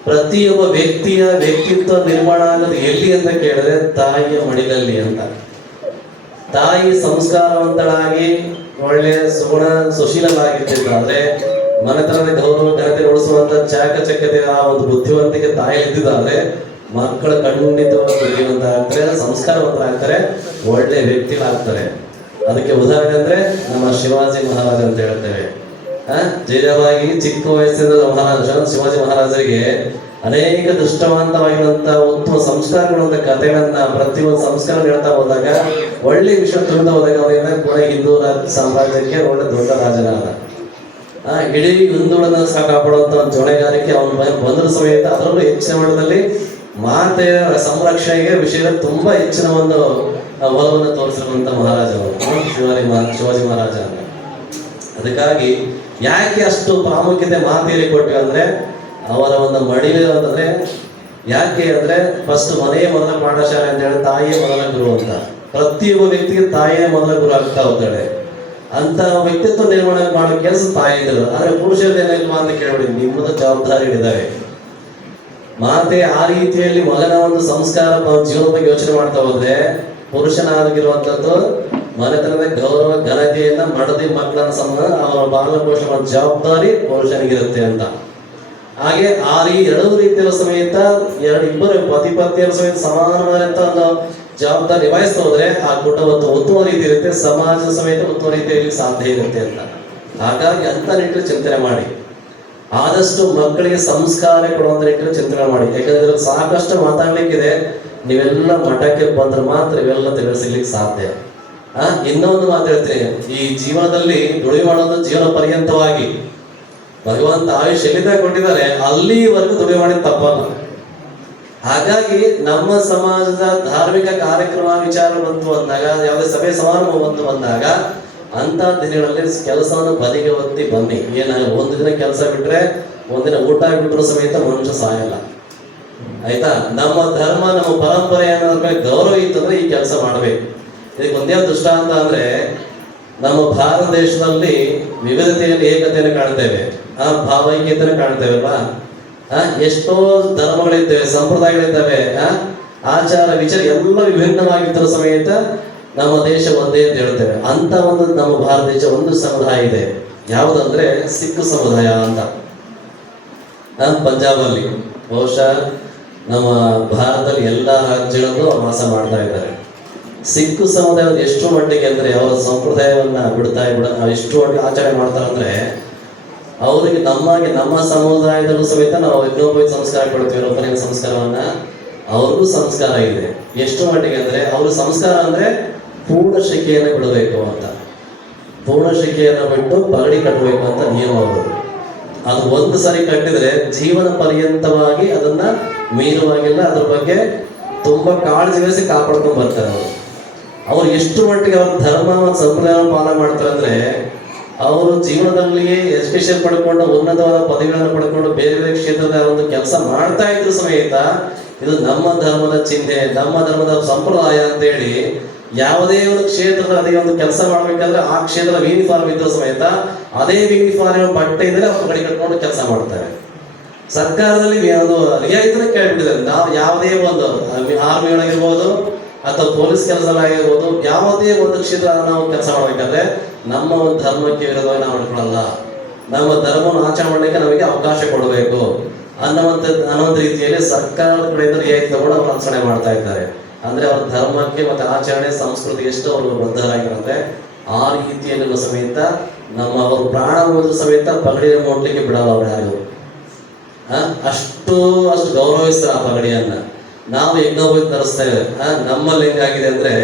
ಪ್ರತಿಯೊಬ್ಬ ವ್ಯಕ್ತಿಯ ವ್ಯಕ್ತಿತ್ವ ನಿರ್ಮಾಣ ಆಗೋದು ಎಲ್ಲಿ ಅಂತ ಕೇಳಿದ್ರೆ ತಾಯಿಯ ಮಡಿಲಲ್ಲಿ ಅಂತ. ತಾಯಿ ಸಂಸ್ಕಾರವಂತಳಾಗಿ ಒಳ್ಳೆ ಸುಶೀಲರಾಗಿದ್ದಾದ್ರೆ, ಮನೆತನದ ಗೌರವ ಘನತೆ ಉಳಿಸುವಂತ ಚಾಕಚಕ್ಯತೆ ಆ ಒಂದು ಬುದ್ಧಿವಂತಿಕೆ ತಾಯಿ ಇದ್ದಿದ್ದಾದ್ರೆ ಮಕ್ಕಳು ಖಂಡಿತವಾಗಿ ಬುದ್ಧಿವಂತ ಆಗ್ತಾರೆ, ಸಂಸ್ಕಾರವಂತರಾಗ್ತಾರೆ, ಒಳ್ಳೆ ವ್ಯಕ್ತಿಗಳಾಗ್ತಾರೆ. ಅದಕ್ಕೆ ಉದಾಹರಣೆ ಅಂದ್ರೆ ನಮ್ಮ ಶಿವಾಜಿ ಮಹಾರಾಜ ಅಂತ ಹೇಳ್ತೇವೆ. ಜಯವಾಗಿ ಚಿಕ್ಕ ವಯಸ್ಸಿನ ಶಿವಾಜಿ ಮಹಾರಾಜರಿಗೆ ಅನೇಕ ದೃಷ್ಟವಂತವಾಗಿರುವಂತಹ ಉತ್ತಮ ಸಂಸ್ಕಾರಗಳ ಕಥೆಗಳನ್ನ ಪ್ರತಿಯೊಂದು ಸಂಸ್ಕಾರ ಹೇಳ್ತಾ ಹೋದಾಗ ಒಳ್ಳೆ ವಿಷಯ ತಿಳಿದು ಹೋದಾಗ ಅವರಿಂದ ಕೂಡ ಹಿಂದೂ ಸಾಮ್ರಾಜ್ಯಕ್ಕೆ ಒಳ್ಳೆ ದೊಡ್ಡ ರಾಜನಾದ. ಇಡೀ ಹಿಂದೂಳನ್ನ ಸಹ ಕಾಪಾಡುವಂತ ಒಂದು ಹೊಣೆಗಾರಿಕೆ ಅವನ ಬಂದ್ರ ಸಮೇತ ಅದರಲ್ಲೂ ಹೆಚ್ಚಿನ ಮಟ್ಟದಲ್ಲಿ ಮಾತೆಯ ಸಂರಕ್ಷಣೆಗೆ ವಿಷಯದಲ್ಲಿ ತುಂಬಾ ಹೆಚ್ಚಿನ ಒಂದು ಒಲವನ್ನು ತೋರಿಸಿರುವಂತ ಮಹಾರಾಜ ಶಿವಾಜಿ ಮಹಾರಾಜ ಅಂತ. ಅದಕ್ಕಾಗಿ ಯಾಕೆ ಅಷ್ಟು ಪ್ರಾಮುಖ್ಯತೆ ಮಾತೆಯಲ್ಲಿ ಕೊಟ್ಟಿವಿ ಅಂದ್ರೆ, ಅವರ ಒಂದು ಮಡಿಲು ಅಂತಂದ್ರೆ ಯಾಕೆ ಅಂದ್ರೆ ಫಸ್ಟ್ ಮನೆಯೇ ಮೊದಲ ಪಾಠಶಾಲೆ ಅಂತ ಹೇಳಿ ತಾಯಿಯೇ ಮೊದಲ ಗುರು ಅಂತ. ಪ್ರತಿಯೊಬ್ಬ ವ್ಯಕ್ತಿಗೆ ತಾಯಿಯೇ ಮೊದಲ ಗುರು ಆಗ್ತಾ ಹೋಗ್ತಾಳೆ. ಅಂತ ವ್ಯಕ್ತಿತ್ವ ನಿರ್ಮಾಣ ಮಾಡೋ ಕೆಲಸ ತಾಯಿದ್ರು. ಆದ್ರೆ ಪುರುಷರದೇನಿಲ್ವಾ ಅಂತ ಕೇಳಬೇಡಿ, ನಿಮ್ಮದು ಜವಾಬ್ದಾರಿಗಳಿದ್ದಾವೆ. ಮಾತೆ ಆ ರೀತಿಯಲ್ಲಿ ಮಗನ ಒಂದು ಸಂಸ್ಕಾರ ಜೀವನದ ಬಗ್ಗೆ ಯೋಚನೆ ಮಾಡ್ತಾ ಹೋದ್ರೆ ಪುರುಷನಾಗಿರುವಂತದ್ದು ಮನೆತನದ ಗೌರವ ಘನತೆಯನ್ನ ಮಡದಿ ಮಕ್ಕಳನ್ನ ಸಂಬಂಧ ಅವರ ಬಾಲ ಪೋಷಣೆ ಮಾಡೋ ಜವಾಬ್ದಾರಿ ಪುರುಷನಿಗಿರುತ್ತೆ ಅಂತ. ಹಾಗೆ ಎರಡೂ ರೀತಿಯ ಸಮೇತ ಇಬ್ಬರು ಪತಿ ಪತ್ನಿಯರ ಸಮೇತ ಸಮಾನವಾದಂತ ಒಂದು ಜವಾಬ್ದಾರಿ ನಿಭಾಯಿಸ್ತಾ ಹೋದ್ರೆ ಆ ಕುಟುಂಬ ಉತ್ತಮ ರೀತಿ ಇರುತ್ತೆ, ಸಮಾಜ ಸಮೇತ ಉತ್ತಮ ರೀತಿಯಲ್ಲಿ ಸಾಧ್ಯ ಇರುತ್ತೆ ಅಂತ. ಹಾಗಾಗಿ ಅಂತ ನಿಟ್ಟಿನಲ್ಲಿ ಚಿಂತನೆ ಮಾಡಿ, ಆದಷ್ಟು ಮಕ್ಕಳಿಗೆ ಸಂಸ್ಕಾರ ಕೊಡುವಂತ ನಿಟ್ಟಿನಲ್ಲಿ ಚಿಂತನೆ ಮಾಡಿ. ಯಾಕಂದ್ರೆ ಸಾಕಷ್ಟು ಮಾತಾಡ್ಲಿಕ್ಕಿದೆ, ನೀವೆಲ್ಲ ಮಠಕ್ಕೆ ಬಂದ್ರೆ ಮಾತ್ರ ಇವೆಲ್ಲ ತಿಳಿಸ್ಲಿಕ್ಕೆ ಸಾಧ್ಯ. ಇನ್ನೊಂದು ಮಾತಾಡ್ತೀನಿ, ಈ ಜೀವನದಲ್ಲಿ ದುಡಿಮೆ ಮಾಡೋದು ಜೀವನ ಪರ್ಯಂತವಾಗಿ ಭಗವಂತ ಆಯುಷ್ ಎಲ್ಲಿದ್ದಾಗ ಕೊಟ್ಟಿದ್ದಾರೆ ಅಲ್ಲಿವರೆಗೂ ದುಡಿಮೆ ಮಾಡಿದ ತಪ್ಪಲ್ಲ. ಹಾಗಾಗಿ ನಮ್ಮ ಸಮಾಜದ ಧಾರ್ಮಿಕ ಕಾರ್ಯಕ್ರಮ ವಿಚಾರ ಬಂತು ಅಂದಾಗ, ಯಾವುದೇ ಸಭೆ ಸಮಾರಂಭ ಬಂದಾಗ ಅಂತ ದಿನಗಳಲ್ಲಿ ಕೆಲಸವನ್ನು ಬದಿಗೆ ಒತ್ತಿ ಬನ್ನಿ. ಒಂದು ದಿನ ಕೆಲಸ ಬಿಟ್ರೆ ಒಂದಿನ ಊಟ ಬಿಟ್ಟರು ಸಮೇತ ಮನುಷ್ಯ ಸಾಯಲ್ಲ. ಆಯ್ತಾ? ನಮ್ಮ ಧರ್ಮ ನಮ್ಮ ಪರಂಪರೆ ಅನ್ನೋದ್ರ ಮೇಲೆ ಗೌರವ ಇತ್ತಂದ್ರೆ ಈ ಕೆಲಸ ಮಾಡ್ಬೇಕು. ಇದಕ್ಕೆ ಒಂದೇ ದೃಷ್ಟಾಂತ ಅಂದ್ರೆ, ನಮ್ಮ ಭಾರತ ದೇಶದಲ್ಲಿ ವಿವಿಧತೆಯಲ್ಲಿ ಏಕತೆಯನ್ನು ಕಾಣ್ತೇವೆ, ಭಾವೈಕ್ಯತೆಯನ್ನು ಕಾಣ್ತೇವೆ ಅಲ್ವಾ? ಎಷ್ಟೋ ಧರ್ಮಗಳಿದ್ದೇವೆ, ಸಂಪ್ರದಾಯಗಳಿದ್ದಾವೆ, ಆಚಾರ ವಿಚಾರ ಎಲ್ಲ ವಿಭಿನ್ನವಾಗಿದ್ದರೂ ಸಮೇತ ನಮ್ಮ ದೇಶ ಒಂದೇ ಅಂತ ಹೇಳ್ತೇವೆ. ಅಂತ ಒಂದು ನಮ್ಮ ಭಾರತ ದೇಶ ಒಂದು ಸಮುದಾಯ ಇದೆ, ಯಾವುದಂದ್ರೆ ಸಿಖ್ ಸಮುದಾಯ ಅಂತ. ಪಂಜಾಬಲ್ಲಿ ಬಹುಶಃ ನಮ್ಮ ಭಾರತದಲ್ಲಿ ಎಲ್ಲ ರಾಜ್ಯಗಳಲ್ಲೂ ವಾಸ ಮಾಡ್ತಾ ಇದ್ದಾರೆ. ಸಿಖ್ ಸಮುದಾಯ ಎಷ್ಟು ಮಟ್ಟಿಗೆ ಅಂದ್ರೆ ಅವರ ಸಂಪ್ರದಾಯವನ್ನ ಎಷ್ಟು ಮಟ್ಟಿಗೆ ಆಚರಣೆ ಮಾಡ್ತಾರೆ ಅಂದ್ರೆ, ಅವರಿಗೆ ನಮ್ಮ ಸಮುದಾಯದಲ್ಲೂ ಸಮೇತ ನಾವು ಯಜ್ಞೋಪವೀತ ಸಂಸ್ಕಾರ ಕೊಡ್ತೀವಿ, ರೋಪಣೆಯ ಸಂಸ್ಕಾರವನ್ನ. ಅವ್ರಿಗೂ ಸಂಸ್ಕಾರ ಇದೆ. ಎಷ್ಟು ಮಟ್ಟಿಗೆ ಅಂದ್ರೆ ಅವ್ರ ಸಂಸ್ಕಾರ ಅಂದ್ರೆ ಪೂರ್ಣ ಶಿಕೆಯನ್ನು ಬಿಡಬೇಕು ಅಂತ, ಪೂರ್ಣ ಶಿಕೆಯನ್ನು ಬಿಟ್ಟು ಪಗಡಿ ಕಟ್ಟಬೇಕು ಅಂತ ನಿಯಮ ಅವರು. ಅದು ಒಂದು ಸರಿ ಕಟ್ಟಿದ್ರೆ ಜೀವನ ಪರ್ಯಂತವಾಗಿ ಅದನ್ನ ಮೀರುವಾಗಿಲ್ಲ, ಅದ್ರ ಬಗ್ಗೆ ತುಂಬಾ ಕಾಳಜಿ ವಹಿಸಿ ಕಾಪಾಡ್ಕೊಂಡು ಬರ್ತಾರೆ ಅವರು. ಅವ್ರು ಎಷ್ಟು ಮಟ್ಟಿಗೆ ಅವ್ರ ಧರ್ಮ ಮತ್ತು ಸಂಪ್ರದಾಯವನ್ನು ಪಾಲನೆ ಮಾಡ್ತಾರೆ ಅಂದ್ರೆ, ಅವರು ಜೀವನದಲ್ಲಿಯೇ ಎಜುಕೇಶನ್ ಪಡ್ಕೊಂಡು ಉನ್ನತವಾದ ಪದವಿಗಳನ್ನು ಪಡ್ಕೊಂಡು ಬೇರೆ ಬೇರೆ ಕ್ಷೇತ್ರದ ಒಂದು ಕೆಲಸ ಮಾಡ್ತಾ ಇದ್ರು ಸಮೇತ ಇದು ನಮ್ಮ ಧರ್ಮದ ಚಿಹ್ನೆ, ನಮ್ಮ ಧರ್ಮದ ಸಂಪ್ರದಾಯ ಅಂತ ಹೇಳಿ ಯಾವುದೇ ಒಂದು ಕ್ಷೇತ್ರದ ಅದೇ ಒಂದು ಕೆಲಸ ಮಾಡ್ಬೇಕಾದ್ರೆ ಆ ಕ್ಷೇತ್ರದ ಯೂನಿಫಾರ್ಮ್ ಇದ್ರೂ ಸಮೇತ ಅದೇ ಯೂನಿಫಾರ್ಮ್ ಬಟ್ಟೆ ಇದ್ರೆ ಅವ್ರು ಕಡೆ ಕಟ್ಕೊಂಡು ಕೆಲಸ ಮಾಡ್ತಾರೆ. ಸರ್ಕಾರದಲ್ಲಿ ಒಂದು ರಿಯಾಯಿತಿನ ಕೇಳ್ಬಿಟ್ಟಿದ್ದಾರೆ. ನಾವು ಯಾವುದೇ ಒಂದು ಆರ್ಮಿ ಒಳಗಿರ್ಬೋದು ಅಥವಾ ಪೊಲೀಸ್ ಕೆಲಸದಲ್ಲಾಗಿರ್ಬೋದು, ಯಾವುದೇ ಒಂದು ಕ್ಷೇತ್ರ ನಾವು ಕೆಲಸ ಮಾಡ್ಬೇಕಾದ್ರೆ ನಮ್ಮ ಒಂದು ಧರ್ಮಕ್ಕೆ ವಿರೋಧವಾಗಿ ನಾವು ನಡ್ಕೊಳ್ಳಲ್ಲ, ನಮ್ಮ ಧರ್ಮವನ್ನು ಆಚರಣೆ ಮಾಡಲಿಕ್ಕೆ ನಮಗೆ ಅವಕಾಶ ಕೊಡಬೇಕು ಅನ್ನುವಂಥ ರೀತಿಯಲ್ಲಿ ಸರ್ಕಾರದ ಕಡೆಯಿಂದ ರಿಯಾಯಿತಿ ತಗೊಂಡು ಅವ್ರು ಆಚರಣೆ ಮಾಡ್ತಾ ಇದ್ದಾರೆ. ಅಂದ್ರೆ ಅವ್ರ ಧರ್ಮಕ್ಕೆ ಮತ್ತೆ ಆಚರಣೆ ಸಂಸ್ಕೃತಿ ಎಷ್ಟು ಅವರು ಬದ್ಧರಾಗಿರುತ್ತೆ. ಆ ರೀತಿಯಲ್ಲಿ ಸಮೇತ ಅವರು ಪ್ರಾಣ ಹೋದ್ರೂ ಸಮೇತ ಪಗಡಿಯ ಮುಟ್ಲಿಕ್ಕೆ ಬಿಡಲ್ಲ ಅವ್ರು ಯಾರು. ಅಷ್ಟು ಗೌರವಿಸ್ತಾರೆ ಆ ಪಗಡಿಯನ್ನ. ನಾವು ಯಜ್ಞೋಪವೀತ ಧರಿಸ್ತೇವೆ. ನಮ್ಮಲ್ಲಿ ಹೆಂಗಾಗಿದೆ ಅಂದ್ರೆ,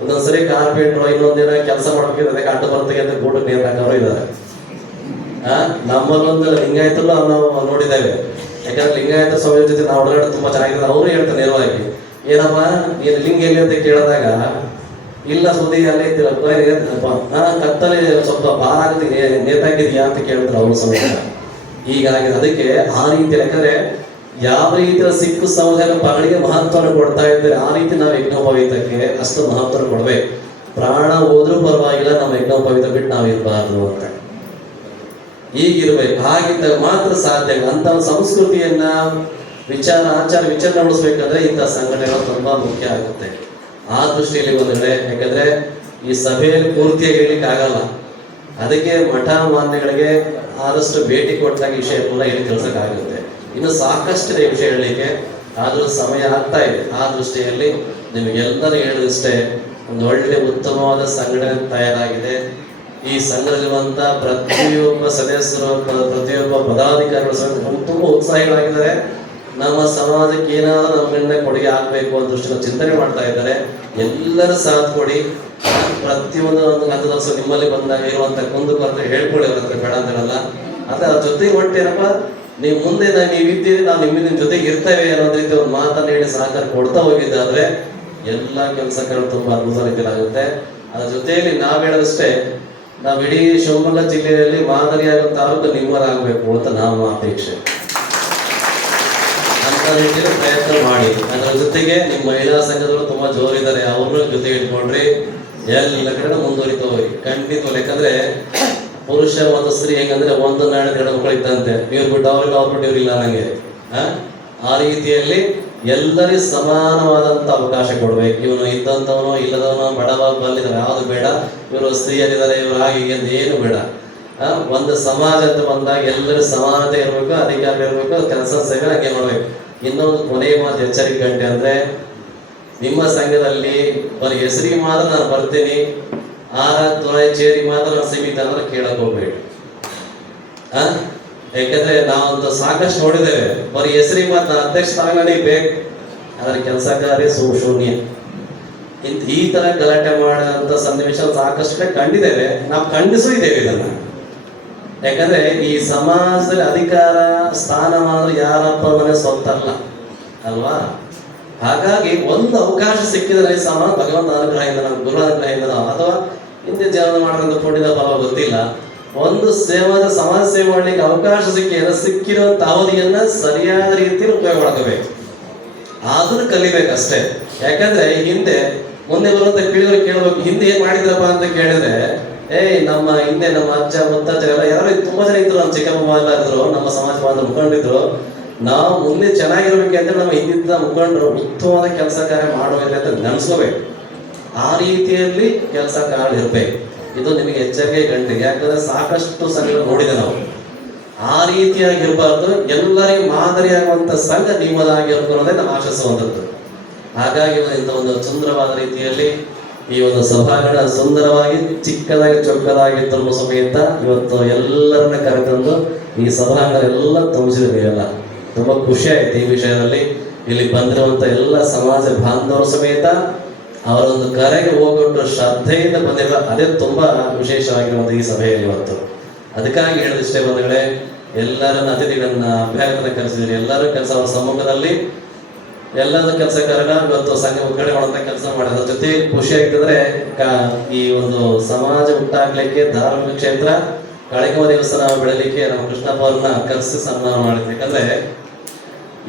ಒಂದೊಂದ್ಸರಿ ಕಾರ್ಪೆಂಟ್ರು ಇನ್ನೊಂದಿನ ಕೆಲಸ ಮಾಡ್ಬೇಕಿದ್ರೆ ಅದಕ್ಕೆ ಅಡ್ಡ ಬರ್ತಕ್ಕೆ ಅಂತ ಗೂಟಕ್ಕೆ ನೀರು ಹಾಕೋರು ಇದ್ದಾರೆ. ನಮ್ಮಲ್ಲೊಂದು ಲಿಂಗಾಯತಲ್ಲೂ ನಾವು ನೋಡಿದ್ದೇವೆ. ಯಾಕಂದ್ರೆ ಲಿಂಗಾಯತ ಸ್ವಾಮಿ ಜೊತೆ ನಾವು ಒಳಗಡೆ ತುಂಬಾ ಚೆನ್ನಾಗಿದೆ. ಅವರು ಹೇಳ್ತಾರೆ ನೇರವಾಗಿ, ಏನಪ್ಪ ನೀನು ಲಿಂಗ ಎಲ್ಲಿ ಅಂತ ಕೇಳಿದಾಗ, ಇಲ್ಲ ಸುದ್ದಿ ಅಲ್ಲೇ ಇರ್ತೀರ ಕತ್ತಲೆ ಸ್ವಲ್ಪ ಭಾರ ಆಗುತ್ತೆ ನೇತಾಕಿದ್ಯಾ ಅಂತ ಕೇಳಿದ್ರು ಅವರು ಸಮೇತ. ಹೀಗಾಗಿ ಅದಕ್ಕೆ ಆ ರೀತಿ, ಯಾಕಂದ್ರೆ ಯಾವ ರೀತಿಯ ಸಿಖ್ ಸಮುದಾಯ ಪಗಡಿಗೆ ಮಹತ್ವವನ್ನು ಕೊಡ್ತಾ ಇದ್ದಾರೆ, ಆ ರೀತಿ ನಾವು ಯಜ್ಞೋಪವೀತಕ್ಕೆ ಅಷ್ಟು ಮಹತ್ವ ಕೊಡ್ಬೇಕು. ಪ್ರಾಣ ಹೋದ್ರೂ ಪರವಾಗಿಲ್ಲ, ನಮ್ಮ ಯಜ್ಞೋಪವೀತ ಬಿಟ್ಟು ನಾವು ಇರಬಾರ್ದು ಅಂತ ಹೀಗಿರ್ಬೇಕು. ಹಾಗಿದ್ದಾಗ ಮಾತ್ರ ಸಾಧ್ಯ. ಅಂತ ಸಂಸ್ಕೃತಿಯನ್ನ ಆಚಾರ ವಿಚಾರ ಉಳಿಸ್ಬೇಕಾದ್ರೆ ಇಂಥ ಸಂಘಟನೆಗಳು ತುಂಬಾ ಮುಖ್ಯ ಆಗುತ್ತೆ. ಆ ದೃಷ್ಟಿಯಲ್ಲಿ ಬಂದ್ರೆ, ಯಾಕಂದ್ರೆ ಈ ಸಭೆಯಲ್ಲಿ ಪೂರ್ತಿಯಾಗಿ ಹೇಳಲಿಕ್ಕೆ ಆಗಲ್ಲ. ಅದಕ್ಕೆ ಮಠ ಮಾನ್ಯಗಳಿಗೆ ಆದಷ್ಟು ಭೇಟಿ ಕೊಟ್ಟಾಗ ವಿಷಯ ಕೂಡ ಇಲ್ಲಿ ತಿಳಿಸಕ್ಕಾಗುತ್ತೆ. ಇನ್ನು ಸಾಕಷ್ಟಿದೆ ವಿಷಯ ಹೇಳಲಿಕ್ಕೆ, ಆದ್ರೂ ಸಮಯ ಆಗ್ತಾ ಇದೆ. ಆ ದೃಷ್ಟಿಯಲ್ಲಿ ನಿಮಗೆಲ್ಲರೂ ಹೇಳೋದಿಷ್ಟೇ, ಒಂದು ಒಳ್ಳೆ ಉತ್ತಮವಾದ ಸಂಘಟನೆ ತಯಾರಾಗಿದೆ. ಈ ಸಂಘದಲ್ಲಿರುವಂತ ಪ್ರತಿಯೊಬ್ಬ ಸದಸ್ಯರು, ಪ್ರತಿಯೊಬ್ಬ ಪದಾಧಿಕಾರಿಗಳು ತುಂಬಾ ಉತ್ಸಾಹಿಗಳಾಗಿದ್ದಾರೆ. ನಮ್ಮ ಸಮಾಜಕ್ಕೆ ಏನಾದರೂ ನಮ್ಮಿಂದ ಕೊಡುಗೆ ಆಗ್ಬೇಕು ಅಂತ ದೃಷ್ಟಿಯಲ್ಲಿ ಚಿಂತನೆ ಮಾಡ್ತಾ ಇದ್ದಾರೆ. ಎಲ್ಲರೂ ಸಾಥ್ ಕೊಡಿ. ಪ್ರತಿಯೊಂದು ಹಂತದ ನಿಮ್ಮಲ್ಲಿ ಬಂದಾಗ ಇರುವಂತ ಕುಂದುಕೊರತೆ ಹೇಳ್ಕೊಡಿ, ಅವ್ರ ಹತ್ರ ಬೇಡ ಅಂತ ಹೇಳಲ್ಲ. ಅದ್ರ ಜೊತೆಗೆ ಒಟ್ಟೇನಪ್ಪ, ನೀವು ಮುಂದೆ ನೀವಿದ್ದೀರಿ, ನಾವು ನಿಮ್ಮ ಜೊತೆಗೆ ಇರ್ತೇವೆ ಅನ್ನೋದ್ ರೀತಿ ಒಂದು ಮಾತನ್ನ ಹೇಳಿ ಸಹಕಾರ ಕೊಡ್ತಾ ಹೋಗಿದ್ದಾದ್ರೆ ಎಲ್ಲ ಕೆಲಸಗಳು ತುಂಬಾ ಅದ್ಭುತ ರೀತಿಯಾಗುತ್ತೆ. ಅದ್ರ ಜೊತೆಯಲ್ಲಿ ನಾವ್ ಹೇಳೋದಷ್ಟೇ, ನಾವು ಇಡೀ ಶಿವಮೊಗ್ಗ ಜಿಲ್ಲೆಯಲ್ಲಿ ಮಾದರಿಯಾದ ತಾಲೂಕು ನಿಮ್ಮರಾಗಬೇಕು ಅಂತ ನಮ್ಮ ಅಪೇಕ್ಷೆ. ಅಂತ ರೀತಿಯಲ್ಲಿ ಪ್ರಯತ್ನ ಮಾಡಿ. ಅದರ ಜೊತೆಗೆ ನಿಮ್ಮ ಮಹಿಳಾ ಸಂಘದವರು ತುಂಬಾ ಜೋರಿದ್ದಾರೆ, ಅವ್ರನ್ನೂ ಜೊತೆಗೆ ಇಟ್ಕೊಂಡ್ರಿ. ಎಲ್ಲ ಕಡೆ ಮುಂದುವರಿತಾ ಹೋಗಿ ಖಂಡಿತ. ಯಾಕಂದ್ರೆ ಪುರುಷ ಮತ್ತು ಸ್ತ್ರೀ ಹೆಂಗಂದ್ರೆ ಒಂದು ನಾಳೆ ಎರಡು ಮಕ್ಕಳು ಇದ್ದಂತೆ, ಇವ್ರು ಬಿಟ್ಟು ಅವ್ರಿಗೆ ಅವ್ರು ಬಿಟ್ಟು ಇವ್ರಿಲ್ಲ ನಂಗೆ. ಆ ರೀತಿಯಲ್ಲಿ ಎಲ್ಲರಿಗೂ ಸಮಾನವಾದಂತ ಅವಕಾಶ ಕೊಡ್ಬೇಕು. ಇವನು ಇದ್ದಂಥವನು ಇಲ್ಲದವನು ಬಡವ ಬಂದಿದ್ದಾವೆ ಯಾವುದು ಬೇಡ, ಇವರು ಸ್ತ್ರೀಯರಿದ್ದಾರೆ ಇವರು ಹಾಗೆ ಅಂತ ಏನು ಬೇಡ. ಒಂದು ಸಮಾಜ ಅಂತ ಬಂದಾಗ ಎಲ್ಲರೂ ಸಮಾನತೆ ಇರಬೇಕು, ಅಧಿಕಾರ ಇರಬೇಕು, ಕೆಲಸ ಸೇವೆ ಹಾಗೆ ಮಾಡ್ಬೇಕು. ಇನ್ನೊಂದು ಕೊನೆಯ ಮಾತು ಎಚ್ಚರಿಕೆ ಗಂಟೆ ಅಂದ್ರೆ, ನಿಮ್ಮ ಸಂಘದಲ್ಲಿ ಬರೀ ಹೆಸರಿಗೆ ಮಾತ್ರ ನಾನು ಬರ್ತೀನಿ, ತೊಳೆ ಚೇರಿ ಮಾತ್ರ ನಾನು ಸೀಮಿತ ಅಂದ್ರೆ ಕೇಳಕ್ ಹೋಗ್ಬೇಡಿ. ಯಾಕಂದ್ರೆ ನಾವಂತ ಸಾಕಷ್ಟು ನೋಡಿದ್ದೇವೆ, ಬರೀ ಹೆಸರಿಗೆ ಮಾತ್ರ ಅಧ್ಯಕ್ಷ ಸ್ಥಾನ ಬೇಕು, ಅದ್ರ ಕೆಲಸ ಕಾರ್ಯ ಶೂನ್ಯ. ಈ ತರ ಗಲಾಟೆ ಮಾಡುವಂತ ಸನ್ನಿವೇಶ ಸಾಕಷ್ಟು ಕಂಡಿದ್ದೇವೆ, ನಾವು ಖಂಡಿಸೂ ಇದ್ದೇವೆ ಇದನ್ನ. ಯಾಕಂದ್ರೆ ಈ ಸಮಾಜದಲ್ಲಿ ಅಧಿಕಾರ ಸ್ಥಾನಮಾನ ಯಾರಪ್ಪ ಮನೆ ಸ್ವಂತಲ್ಲ ಅಲ್ವಾ. ಹಾಗಾಗಿ ಒಂದು ಅವಕಾಶ ಸಿಕ್ಕಿದರೆ ಸಮಾನ ಭಗವಂತ ಅನುಗ್ರಹದಿಂದ, ಗುರು ಅನುಗ್ರಹದಿಂದ ಅಥವಾ ಹಿಂದೆ ಜೀವನ ಮಾಡೋದ್ರಿಂದ ಪುಣ್ಯದ ಫಲ ಗೊತ್ತಿಲ್ಲ, ಒಂದು ಸಮಾಜ ಸೇವೆ ಮಾಡ್ಲಿಕ್ಕೆ ಅವಕಾಶ ಸಿಕ್ಕಿರುವಂತ ಅವಧಿಯನ್ನ ಸರಿಯಾದ ರೀತಿಯಲ್ಲಿ ಉಪಯೋಗ ಮಾಡ್ಕೋಬೇಕು. ಆದ್ರೂ ಕಲಿಬೇಕಷ್ಟೇ. ಯಾಕಂದ್ರೆ ಹಿಂದೆ ಮುಂದೆ ಬರುವಂತ ಪೀಳಿಗೆ ಕೇಳ್ಬೇಕು, ಹಿಂದೆ ಏನ್ ಮಾಡಿದ್ರಪ್ಪ ಅಂತ ಕೇಳಿದ್ರೆ, ನಮ್ಮ ಹಿಂದೆ ನಮ್ಮ ಅಜ್ಜ ಮುತ್ತಜ್ಜ ಎಲ್ಲ ಯಾರು ತುಂಬಾ ಜನ ಇದ್ರು, ನಮ್ಮ ಚಿಕ್ಕಮ್ಮ ಎಲ್ಲ ಇದ್ರು, ನಮ್ಮ ಸಮಾಜ ಬಾಂಧವ ಮುಖಂಡಿದ್ರು. ನಾವು ಮುಂದೆ ಚೆನ್ನಾಗಿರ್ಬೇಕಂದ್ರೆ ನಮ್ಮ ಹಿಂದಿದ್ದ ಮುಖಂಡರು ಉತ್ತಮವಾದ ಕೆಲಸ ಕಾರ್ಯ ಮಾಡುವಿಲ್ಲ ಅಂತ ನೆನೆಸ್ಕೋಬೇಕು. ಆ ರೀತಿಯಲ್ಲಿ ಕೆಲಸ ಕಾರ್ಯ ಇರ್ಬೇಕು. ಇದು ನಿಮಗೆ ಎಚ್ಚರಿಕೆ ಗಂಟೆ. ಯಾಕಂದ್ರೆ ಸಾಕಷ್ಟು ಸಂಘಗಳು ನೋಡಿದೆ ನಾವು. ಆ ರೀತಿಯಾಗಿರ್ಬಾರ್ದು, ಎಲ್ಲರಿಗೂ ಮಾದರಿಯಾಗುವಂತ ಸಂಘ ನಿಮ್ಮದಾಗಿರ್ಬೇಕು ಅನ್ನೋದೇ ನಾವು ಆಶಿಸುವಂಥದ್ದು. ಹಾಗಾಗಿ ಇಂಥ ಒಂದು ಸುಂದರವಾದ ರೀತಿಯಲ್ಲಿ ಈ ಒಂದು ಸಭಾಂಗಣ ಸುಂದರವಾಗಿ ಚಿಕ್ಕದಾಗಿ ಚೊಕ್ಕದಾಗಿದ್ದರೂ ಸಮೇತ ಇವತ್ತು ಎಲ್ಲರನ್ನ ಕರೆತಂದು ಈ ಸಭಾಂಗಣ ಎಲ್ಲ ತುಂಬಿಸಿದ್ರಿ. ಎಲ್ಲ ತುಂಬಾ ಖುಷಿ ಆಯ್ತು ಈ ವಿಷಯದಲ್ಲಿ. ಇಲ್ಲಿ ಬಂದಿರುವಂತ ಎಲ್ಲ ಸಮಾಜ ಬಾಂಧವರು ಸಮೇತ ಅವರೊಂದು ಕರೆಗೆ ಹೋಗೊಟ್ಟು ಶ್ರದ್ಧೆಯಿಂದ ಬಂದಿರುವ, ಅದೇ ತುಂಬಾ ವಿಶೇಷವಾಗಿರುವಂತ ಈ ಸಭೆಯಲ್ಲಿ ಇವತ್ತು. ಅದಕ್ಕಾಗಿ ಹೇಳಿದಷ್ಟೇ ಬಂಧುಗಳೇ, ಎಲ್ಲರನ್ನ ಅತಿಥಿಗಳನ್ನ ಅಭ್ಯರ್ಥನ ಕರೆಸಿದ್ರಿ. ಎಲ್ಲರೂ ಕೆಲಸ ಅವರ ಸಮ್ಮುಖದಲ್ಲಿ ಎಲ್ಲದ ಕೆಲಸ ಕಾರ್ಯ ಇವತ್ತು ಸಂಘ ಉದ್ಘಾಟನೆ ಮಾಡುವಂತ ಕೆಲಸ ಮಾಡಿದ ಜೊತೆ ಖುಷಿ ಆಗ್ತದ್ರೆ, ಈ ಒಂದು ಸಮಾಜ ಹುಟ್ಟಾಗ್ಲಿಕ್ಕೆ ಧಾರ್ಮಿಕ ಕ್ಷೇತ್ರ ಕಾಳಿಕಮ್ಮ ದೇವಸ್ಥಾನ ಬೆಳಲಿಕ್ಕೆ ನಮ್ಮ ಕೃಷ್ಣಪ್ಪ ಅವ್ರನ್ನ ಕರೆಸಿ ಸನ್ಮಾನ ಮಾಡಿದ್ವಿ. ಯಾಕಂದ್ರೆ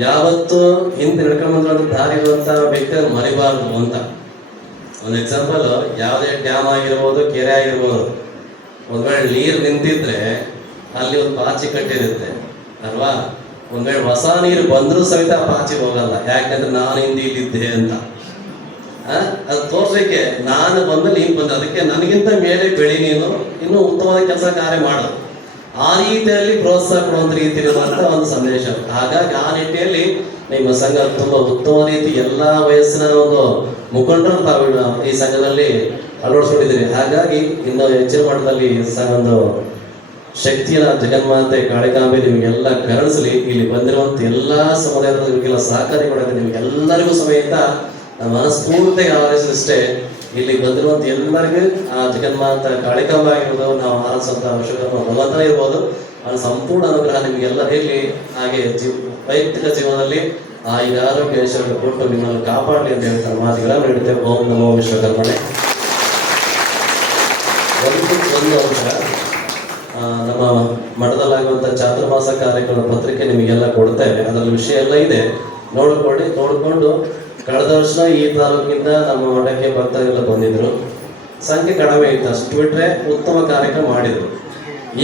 ಯಾವತ್ತು ಹಿಂದೆ ನಡ್ಕೊಂಡು ಬಂದ ದಾರಿ ಇರುವಂತ ವ್ಯಕ್ತಿ ಮರಿಬಾರ್ದು ಅಂತ. ಒಂದು ಎಕ್ಸಾಂಪಲ್, ಯಾವುದೇ ಡ್ಯಾಮ್ ಆಗಿರ್ಬೋದು, ಕೆರೆ ಆಗಿರ್ಬೋದು, ಒಂದ್ ವೇಳೆ ನೀರು ನಿಂತಿದ್ರೆ ಅಲ್ಲಿ ಒಂದು ಪಾಚಿ ಕಟ್ಟಿರುತ್ತೆ ಅಲ್ವಾ. ಒಂದ್ ವೇಳೆ ಹೊಸ ನೀರು ಬಂದ್ರೂ ಸಹಿತ ಆ ಪಾಚಿ ಹೋಗಲ್ಲ. ಯಾಕಂದ್ರೆ ನಾನು ಹಿಂದೆ ಇಲ್ಲಿದ್ದೆ ಅಂತ. ಅದು ತೋರ್ಸಲಿಕ್ಕೆ ನಾನು ಬಂದಲ್ಲಿ ನೀನು ಬಂದ, ಅದಕ್ಕೆ ನನಗಿಂತ ಮೇಲೆ ಬೆಳಿ, ನೀನು ಇನ್ನೂ ಉತ್ತಮವಾದ ಕೆಲಸ ಕಾರ್ಯ ಮಾಡು. ಆ ರೀತಿಯಲ್ಲಿ ಪ್ರೋತ್ಸಾಹ ಕೊಡುವಂತ ರೀತಿ ಇರುವಂತ ಒಂದು ಸಂದೇಶ. ಹಾಗಾಗಿ ಆ ನಿಟ್ಟಿನಲ್ಲಿ ನಿಮ್ಮ ಸಂಘ ತುಂಬಾ ಉತ್ತಮ ರೀತಿ ಎಲ್ಲಾ ವಯಸ್ಸಿನ ಒಂದು ಮುಖಂಡರು ತಾವು ಈ ಸಂಘದಲ್ಲಿ ಅಳವಡಿಸ್ಕೊಂಡಿದ್ದೀರಿ. ಹಾಗಾಗಿ ಇನ್ನು ಹೆಚ್ಚಿನ ಮಟ್ಟದಲ್ಲಿ ಒಂದು ಶಕ್ತಿಯ ಜಗನ್ಮಾತೆ ಕಾಳಿಕಾಂಬೆ ನಿಮಗೆಲ್ಲ ಕರುಣಿಸಲಿ. ಇಲ್ಲಿ ಬಂದಿರುವಂತ ಎಲ್ಲಾ ಸಮುದಾಯದ ನಿಮಗೆಲ್ಲ ಸಹಕಾರಿ ಕೊಡೋದು ನಿಮ್ಗೆಲ್ಲರಿಗೂ ಸಮೇತ ಮನಸ್ಫೂರ್ತಿಗೆ ಆಲೋಚಿಸಷ್ಟೇ. ಇಲ್ಲಿ ಬಂದಿರುವಂತ ಎಲ್ಲರಿಗೂ ಆ ಜಗನ್ಮಾತ ಕಾಳಿಕಾಂಬ ಆಗಿರ್ಬೋದು, ನಾವು ಆರಿಸುವಂತ ವಿಶ್ವಕರ್ಮ ಭಗವಂತನ ಇರ್ಬೋದು, ಆ ಸಂಪೂರ್ಣ ಅನುಗ್ರಹ ನಿಮಗೆಲ್ಲ ಇರಲಿ. ಹಾಗೆ ವೈಯಕ್ತಿಕ ಜೀವನದಲ್ಲಿ ಈ ಆರೋಗ್ಯ ಐಶ್ವರ್ಯ ಕೊಟ್ಟು ನಿಮ್ಮನ್ನು ಕಾಪಾಡಲಿ ಅಂತ ಹೇಳ್ತಾರೆ ಮಾತುಗಳನ್ನು ನೀಡುತ್ತೇವೆ. ಓಂ ನಮೋ ವಿಶ್ವಕರ್ಮಣೆ. ಒಂದು ಅಂಶ, ನಮ್ಮ ಮಠದಲ್ಲಾಗುವಂಥ ಚಾತುರ್ಮಾಸ ಕಾರ್ಯಕ್ರಮದ ಪತ್ರಿಕೆ ನಿಮಗೆಲ್ಲ ಕೊಡ್ತೇವೆ. ಅದರಲ್ಲಿ ವಿಷಯ ಎಲ್ಲ ಇದೆ, ನೋಡಿಕೊಂಡು ಕಳೆದ ವರ್ಷ ಈ ತಾಲೂಕಿಂದ ನಮ್ಮ ಮಠಕ್ಕೆ ಭಕ್ತರೆಲ್ಲ ಬಂದಿದ್ರು. ಸಂಖ್ಯೆ ಕಡಿಮೆ ಇತ್ತು, ಅಷ್ಟು ಬಿಟ್ರೆ ಉತ್ತಮ ಕಾರ್ಯಕ್ರಮ ಮಾಡಿದ್ರು.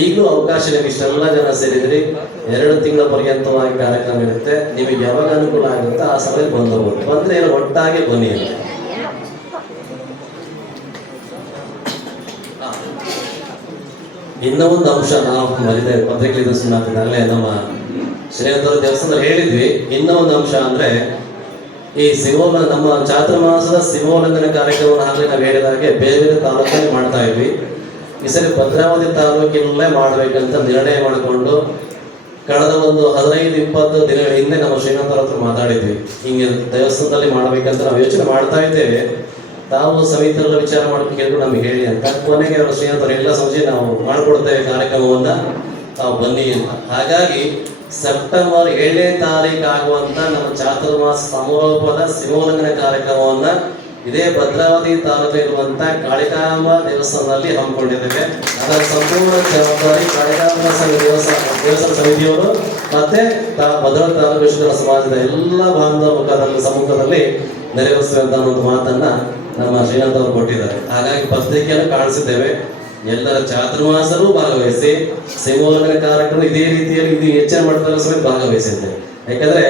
ಈಗಲೂ ಅವಕಾಶ ನಿಮಗೆ ಇಷ್ಟೆಲ್ಲ ಜನ ಸೇರಿದ್ರಿ. 2 ತಿಂಗಳ ಪರ್ಯಂತವಾಗಿ ಕಾರ್ಯಕ್ರಮ ಇರುತ್ತೆ. ನಿಮಗೆ ಯಾವಾಗ ಅನುಕೂಲ ಆಗುತ್ತೆ ಆ ಸಮಯದಲ್ಲಿ ಬಂದಬಹುದು. ಬಂದ್ರೆ ಏನು ಒಟ್ಟಾಗಿ ಬನ್ನಿ. ಇನ್ನೂ ಒಂದು ಅಂಶ ನಾವು ಮರಿದೆ ಪತ್ರಿಕೆ ಅಲ್ಲೇ ನಮ್ಮ ಶ್ರೀರಂತರ ದೇವಸ್ಥಾನದಲ್ಲಿ ಹೇಳಿದ್ವಿ. ಇನ್ನೂ ಒಂದು ಅಂಶ ಅಂದ್ರೆ ಈ ನಮ್ಮ ಚಾತುರ್ಮಾಸದ ಶಿವೋಲ್ಲಂಘನೆ ಕಾರ್ಯಕ್ರಮವನ್ನು ಆಗಲಿ ನಾವು ಹೇಳಿದಾಗೆ ಬೇರೆ ಬೇರೆ ತಾಲೂಕಲ್ಲಿ ಮಾಡ್ತಾ ಇದ್ವಿ. ಈ ಸರಿ ಭದ್ರಾವತಿ ತಾಲೂಕಿನಲ್ಲೇ ಮಾಡ್ಬೇಕಂತ ನಿರ್ಣಯ ಮಾಡಿಕೊಂಡು ಕಳೆದ ಒಂದು 15-20 ದಿನಗಳ ಹಿಂದೆ ನಮ್ಮ ಶ್ರೀನಾಥರ ಹತ್ರ ಮಾತಾಡಿದ್ವಿ. ಹಿಂಗೆ ದೇವಸ್ಥಾನದಲ್ಲಿ ಮಾಡ್ಬೇಕಂತ ನಾವು ಯೋಚನೆ ಮಾಡ್ತಾ ಇದ್ದೇವೆ. ತಾವು ಸಮಿತಿಯಲ್ಲ ವಿಚಾರ ಮಾಡ್ಕೊಂಡು ಕೇಳ್ಕೊಂಡು ನಮ್ಗೆ ಹೇಳಿ ಅಂತ. ಕೊನೆಗೆ ಅವರು ಶ್ರೀನಾಥರು ಎಲ್ಲ ಸಂಜೆ ನಾವು ಮಾಡಿಕೊಡ್ತೇವೆ ಕಾರ್ಯಕ್ರಮವನ್ನ, ತಾವು ಬನ್ನಿ ಅಂತ. ಹಾಗಾಗಿ ಸೆಪ್ಟೆಂಬರ್ 7ನೇ ತಾರೀಕು ಆಗುವಂತ ನಮ್ಮ ಚಾತುರ್ಮಾಸ ಸಮರೋಪದ ಶಿವೋಲ್ಲಂಘನೆ ಕಾರ್ಯಕ್ರಮವನ್ನ ಇದೇ ಭದ್ರಾವತಿ ತಾಲೂಕು ಇರುವಂತ ಕಾಳಿಕಾಂಬ ದೇವಸ್ಥಾನದಲ್ಲಿ ಹಮ್ಮಿಕೊಂಡಿದ್ದೇವೆ. ಅದರ ಸಂಪೂರ್ಣ ಜವಾಬ್ದಾರಿ ಕಾಳಿಕಾಂಬ ಸಂಘ ದೇವಸ್ಥಾನ ಸಮಿತಿಯವರು ಮತ್ತೆ ಭದ್ರಾವತಿ ತಾಲೂಕು ವಿಶ್ವ ಸಮಾಜದ ಎಲ್ಲ ಬಾಂಧವ ಸಮ್ಮುಖದಲ್ಲಿ ನೆರವೇರಿಸುವಂತ ಒಂದು ಮಾತನ್ನ ನಮ್ಮ ಶ್ರೀನಾಥ್ ಅವರು ಕೊಟ್ಟಿದ್ದಾರೆ. ಹಾಗಾಗಿ ಪತ್ರಿಕೆಯನ್ನು ಕಾಣಿಸಿದ್ದೇವೆ. ಎಲ್ಲರ ಚಾತುರ್ಮಾಸರೂ ಭಾಗವಹಿಸಿ, ಸಿಂಹೋಲ್ಲಂಘನ ಕಾರ್ಯಕ್ರಮ ಇದೇ ರೀತಿಯಲ್ಲಿ ಇದು ಹೆಚ್ಚಿನ ಮಟ್ಟದಲ್ಲಿ ಸಮೇತ ಭಾಗವಹಿಸಿದ್ದೇವೆ. ಯಾಕಂದ್ರೆ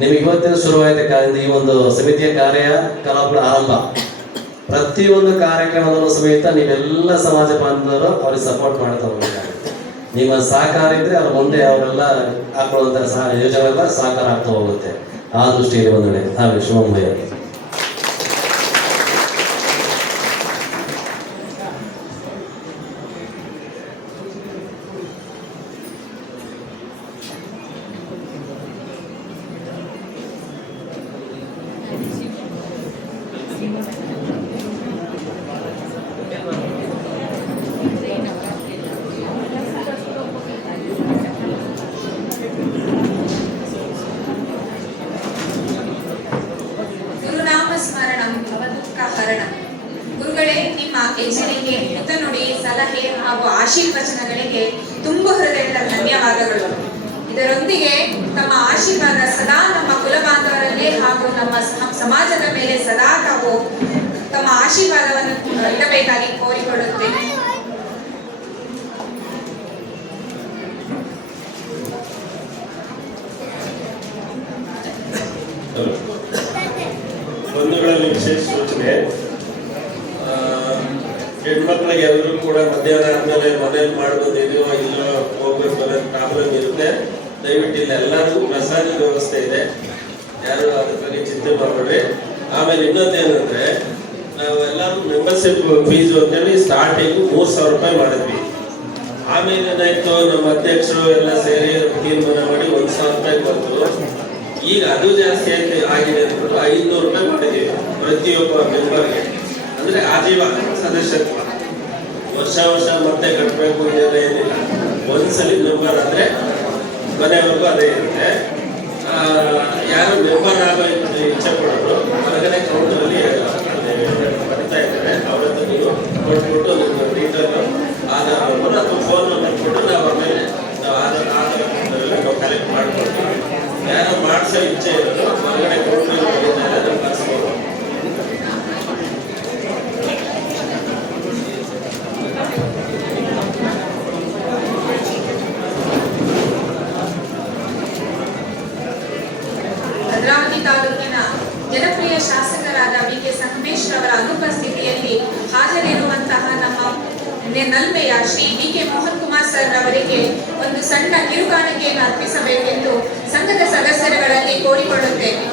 ನಿಮ್ಗೆ ಇವತ್ತಿನ ಶುರುವಾಯಿತ ಕಾಲದಿಂದ ಈ ಒಂದು ಸಮಿತಿಯ ಕಾರ್ಯಕಲಾಪಗಳ ಆರಂಭ, ಪ್ರತಿಯೊಂದು ಕಾರ್ಯಕ್ರಮದಲ್ಲೂ ಸಮೇತ ನೀವೆಲ್ಲ ಸಮಾಜ ಬಾಂಧವರು ಅವ್ರಿಗೆ ಸಪೋರ್ಟ್ ಮಾಡ್ತಾ ಹೋಗಬೇಕಾಗುತ್ತೆ. ನಿಮ್ಮ ಸಹಕಾರ ಇದ್ರೆ ಅವ್ರ ಮುಂದೆ ಅವರೆಲ್ಲ ಹಾಕೊಳ್ಳುವಂಥ ಯೋಜನೆಲ್ಲ ಸಹಕಾರ ಆಗ್ತಾ ಹೋಗುತ್ತೆ. ಆ ದೃಷ್ಟಿಯಲ್ಲಿ ಒಂದೆಡೆ ಹಾಗೆ ಶಿವಮೊಗ್ಗ ಗುರುಗಳೇ, ನಿಮ್ಮ ಎಚ್ಚರಿಕೆ, ಹಿತನುಡಿ, ಸಲಹೆ ಹಾಗೂ ಆಶೀರ್ವಚನಗಳಿಗೆ ತುಂಬ ಹೃದಯದ ಧನ್ಯವಾದಗಳು. ಇದರೊಂದಿಗೆ ತಮ್ಮ ಆಶೀರ್ವಾದ ಸದಾ ನಮ್ಮ ಕುಲಬಾಂಧವರಲ್ಲಿ ಹಾಗೂ ನಮ್ಮ ಸಮಾಜದ ಮೇಲೆ ಸದಾ ತಾವು ತಮ್ಮ ಆಶೀರ್ವಾದವನ್ನು ಇಡಬೇಕಾಗಿ ಕೋರಿಕೊಳ್ಳುತ್ತೇನೆ. ಬಂಧುಗಳಲ್ಲಿ ವಿಶೇಷ ಸೂಚನೆ, ಹೆಣ್ಮಕ್ಳಿಗೆ ಎಲ್ಲರೂ ಕೂಡ ಮಧ್ಯಾಹ್ನ ಆದ್ಮೇಲೆ ಮನೇಲಿ ಮಾಡ್ಬೋದಿದೆಯೋ ಇಲ್ಲೋ ಹೋಗ್ಬೇಕು ಅನ್ನೋದು ಪ್ರಾಬ್ಲಮ್ ಇರುತ್ತೆ. ದಯವಿಟ್ಟು ಇಲ್ಲ ಎಲ್ಲರಿಗೂ ಪ್ರಸಾದದ ವ್ಯವಸ್ಥೆ ಇದೆ, ಯಾರು ಅದ್ರ ಬಗ್ಗೆ ಚಿಂತೆ ಮಾಡಬೇಡ್ರಿ. ಆಮೇಲೆ ಇನ್ನೊಂದೇನಂದ್ರೆ, ನಾವು ಎಲ್ಲರೂ ಮೆಂಬರ್ಶಿಪ್ ಫೀಸ್ ಅಂತೇಳಿ ಸ್ಟಾರ್ಟಿಂಗ್ 3,000 ರೂಪಾಯಿ ಮಾಡಿದ್ವಿ. ಆಮೇಲೆ ಏನಾಯ್ತು, ನಮ್ಮ ಅಧ್ಯಕ್ಷರು ಎಲ್ಲ ಸೇರಿ ತೀರ್ಮಾನ ಮಾಡಿ 1,000 ರೂಪಾಯಿ ಬಂತು. ಈಗ ಅದು ಜಾಸ್ತಿ ಆಗಿದೆ ಅಂದ್ಬಿಟ್ಟು 500 ರೂಪಾಯಿ ಮಾಡಿದ್ದೀವಿ ಪ್ರತಿಯೊಬ್ಬ ಮೆಂಬರ್ಗೆ. ಅಂದ್ರೆ ಆಜೀವ ಸದಸ್ಯತ್ವ, ವರ್ಷ ಮತ್ತೆ ಕಟ್ಟಬೇಕು ಇದೆಲ್ಲ ಏನಿಲ್ಲ. ಒಂದ್ಸಲಿ ಮೆಂಬರ್ ಆದ್ರೆ ಮನೆವರೆಗೂ ಅದೇ ಇರುತ್ತೆ. ಯಾರು ಮೆಂಬರ್ ಆಗೋ ಇಚ್ಛೆ ಪಡೋರು ಹೊರಗಡೆ ಕೌಂಟರಲ್ಲಿ ಬರ್ತಾ ಇದ್ದಾರೆ, ಅವ್ರ ಹತ್ರ ನೀವು ಕೊಟ್ಬಿಟ್ಟು ನಿಮ್ಮ ಡೀಟೇಲ್ ಆಧಾರ್ ನಂಬರ್ ಅಥವಾ ಫೋನ್ ನಂಬರ್ ಕೊಟ್ಟು ನಾವು ಆಮೇಲೆ ನಾವು ನಾವು ಕಲೆಕ್ಟ್ ಮಾಡ್ಕೊಡ್ತೀವಿ. ಯಾರು ಮಾಡಿಸೋ ಇಚ್ಛೆ ಇರೋದು ಹೊರಗಡೆ ಕೌಂಟರಲ್ಲಿ ನಾವು ಕಳಿಸ್ಬೋದು. ಭದ್ರಾವತಿ ತಾಲೂಕಿನ ಜನಪ್ರಿಯ ಶಾಸಕರಾದ ವಿ.ಕೆ. ಸಂಗಮೇಶ್ ಅವರ ಅನುಪಸ್ಥಿತಿಯಲ್ಲಿ ಹಾಜರಿರುವಂತಹ ನಮ್ಮ ನಲ್ಮೆಯ ಶ್ರೀ ವಿ.ಕೆ. ಮೋಹನ್ ಕುಮಾರ್ ಸರ್ ಅವರಿಗೆ ಒಂದು ಸಣ್ಣ ಕಿರುಕಾಣಿಕೆಯನ್ನು ಅರ್ಪಿಸಬೇಕೆಂದು ಸಂಘದ ಸದಸ್ಯರುಗಳಲ್ಲಿ ಕೋರಿಕೊಳ್ಳುತ್ತೇನೆ.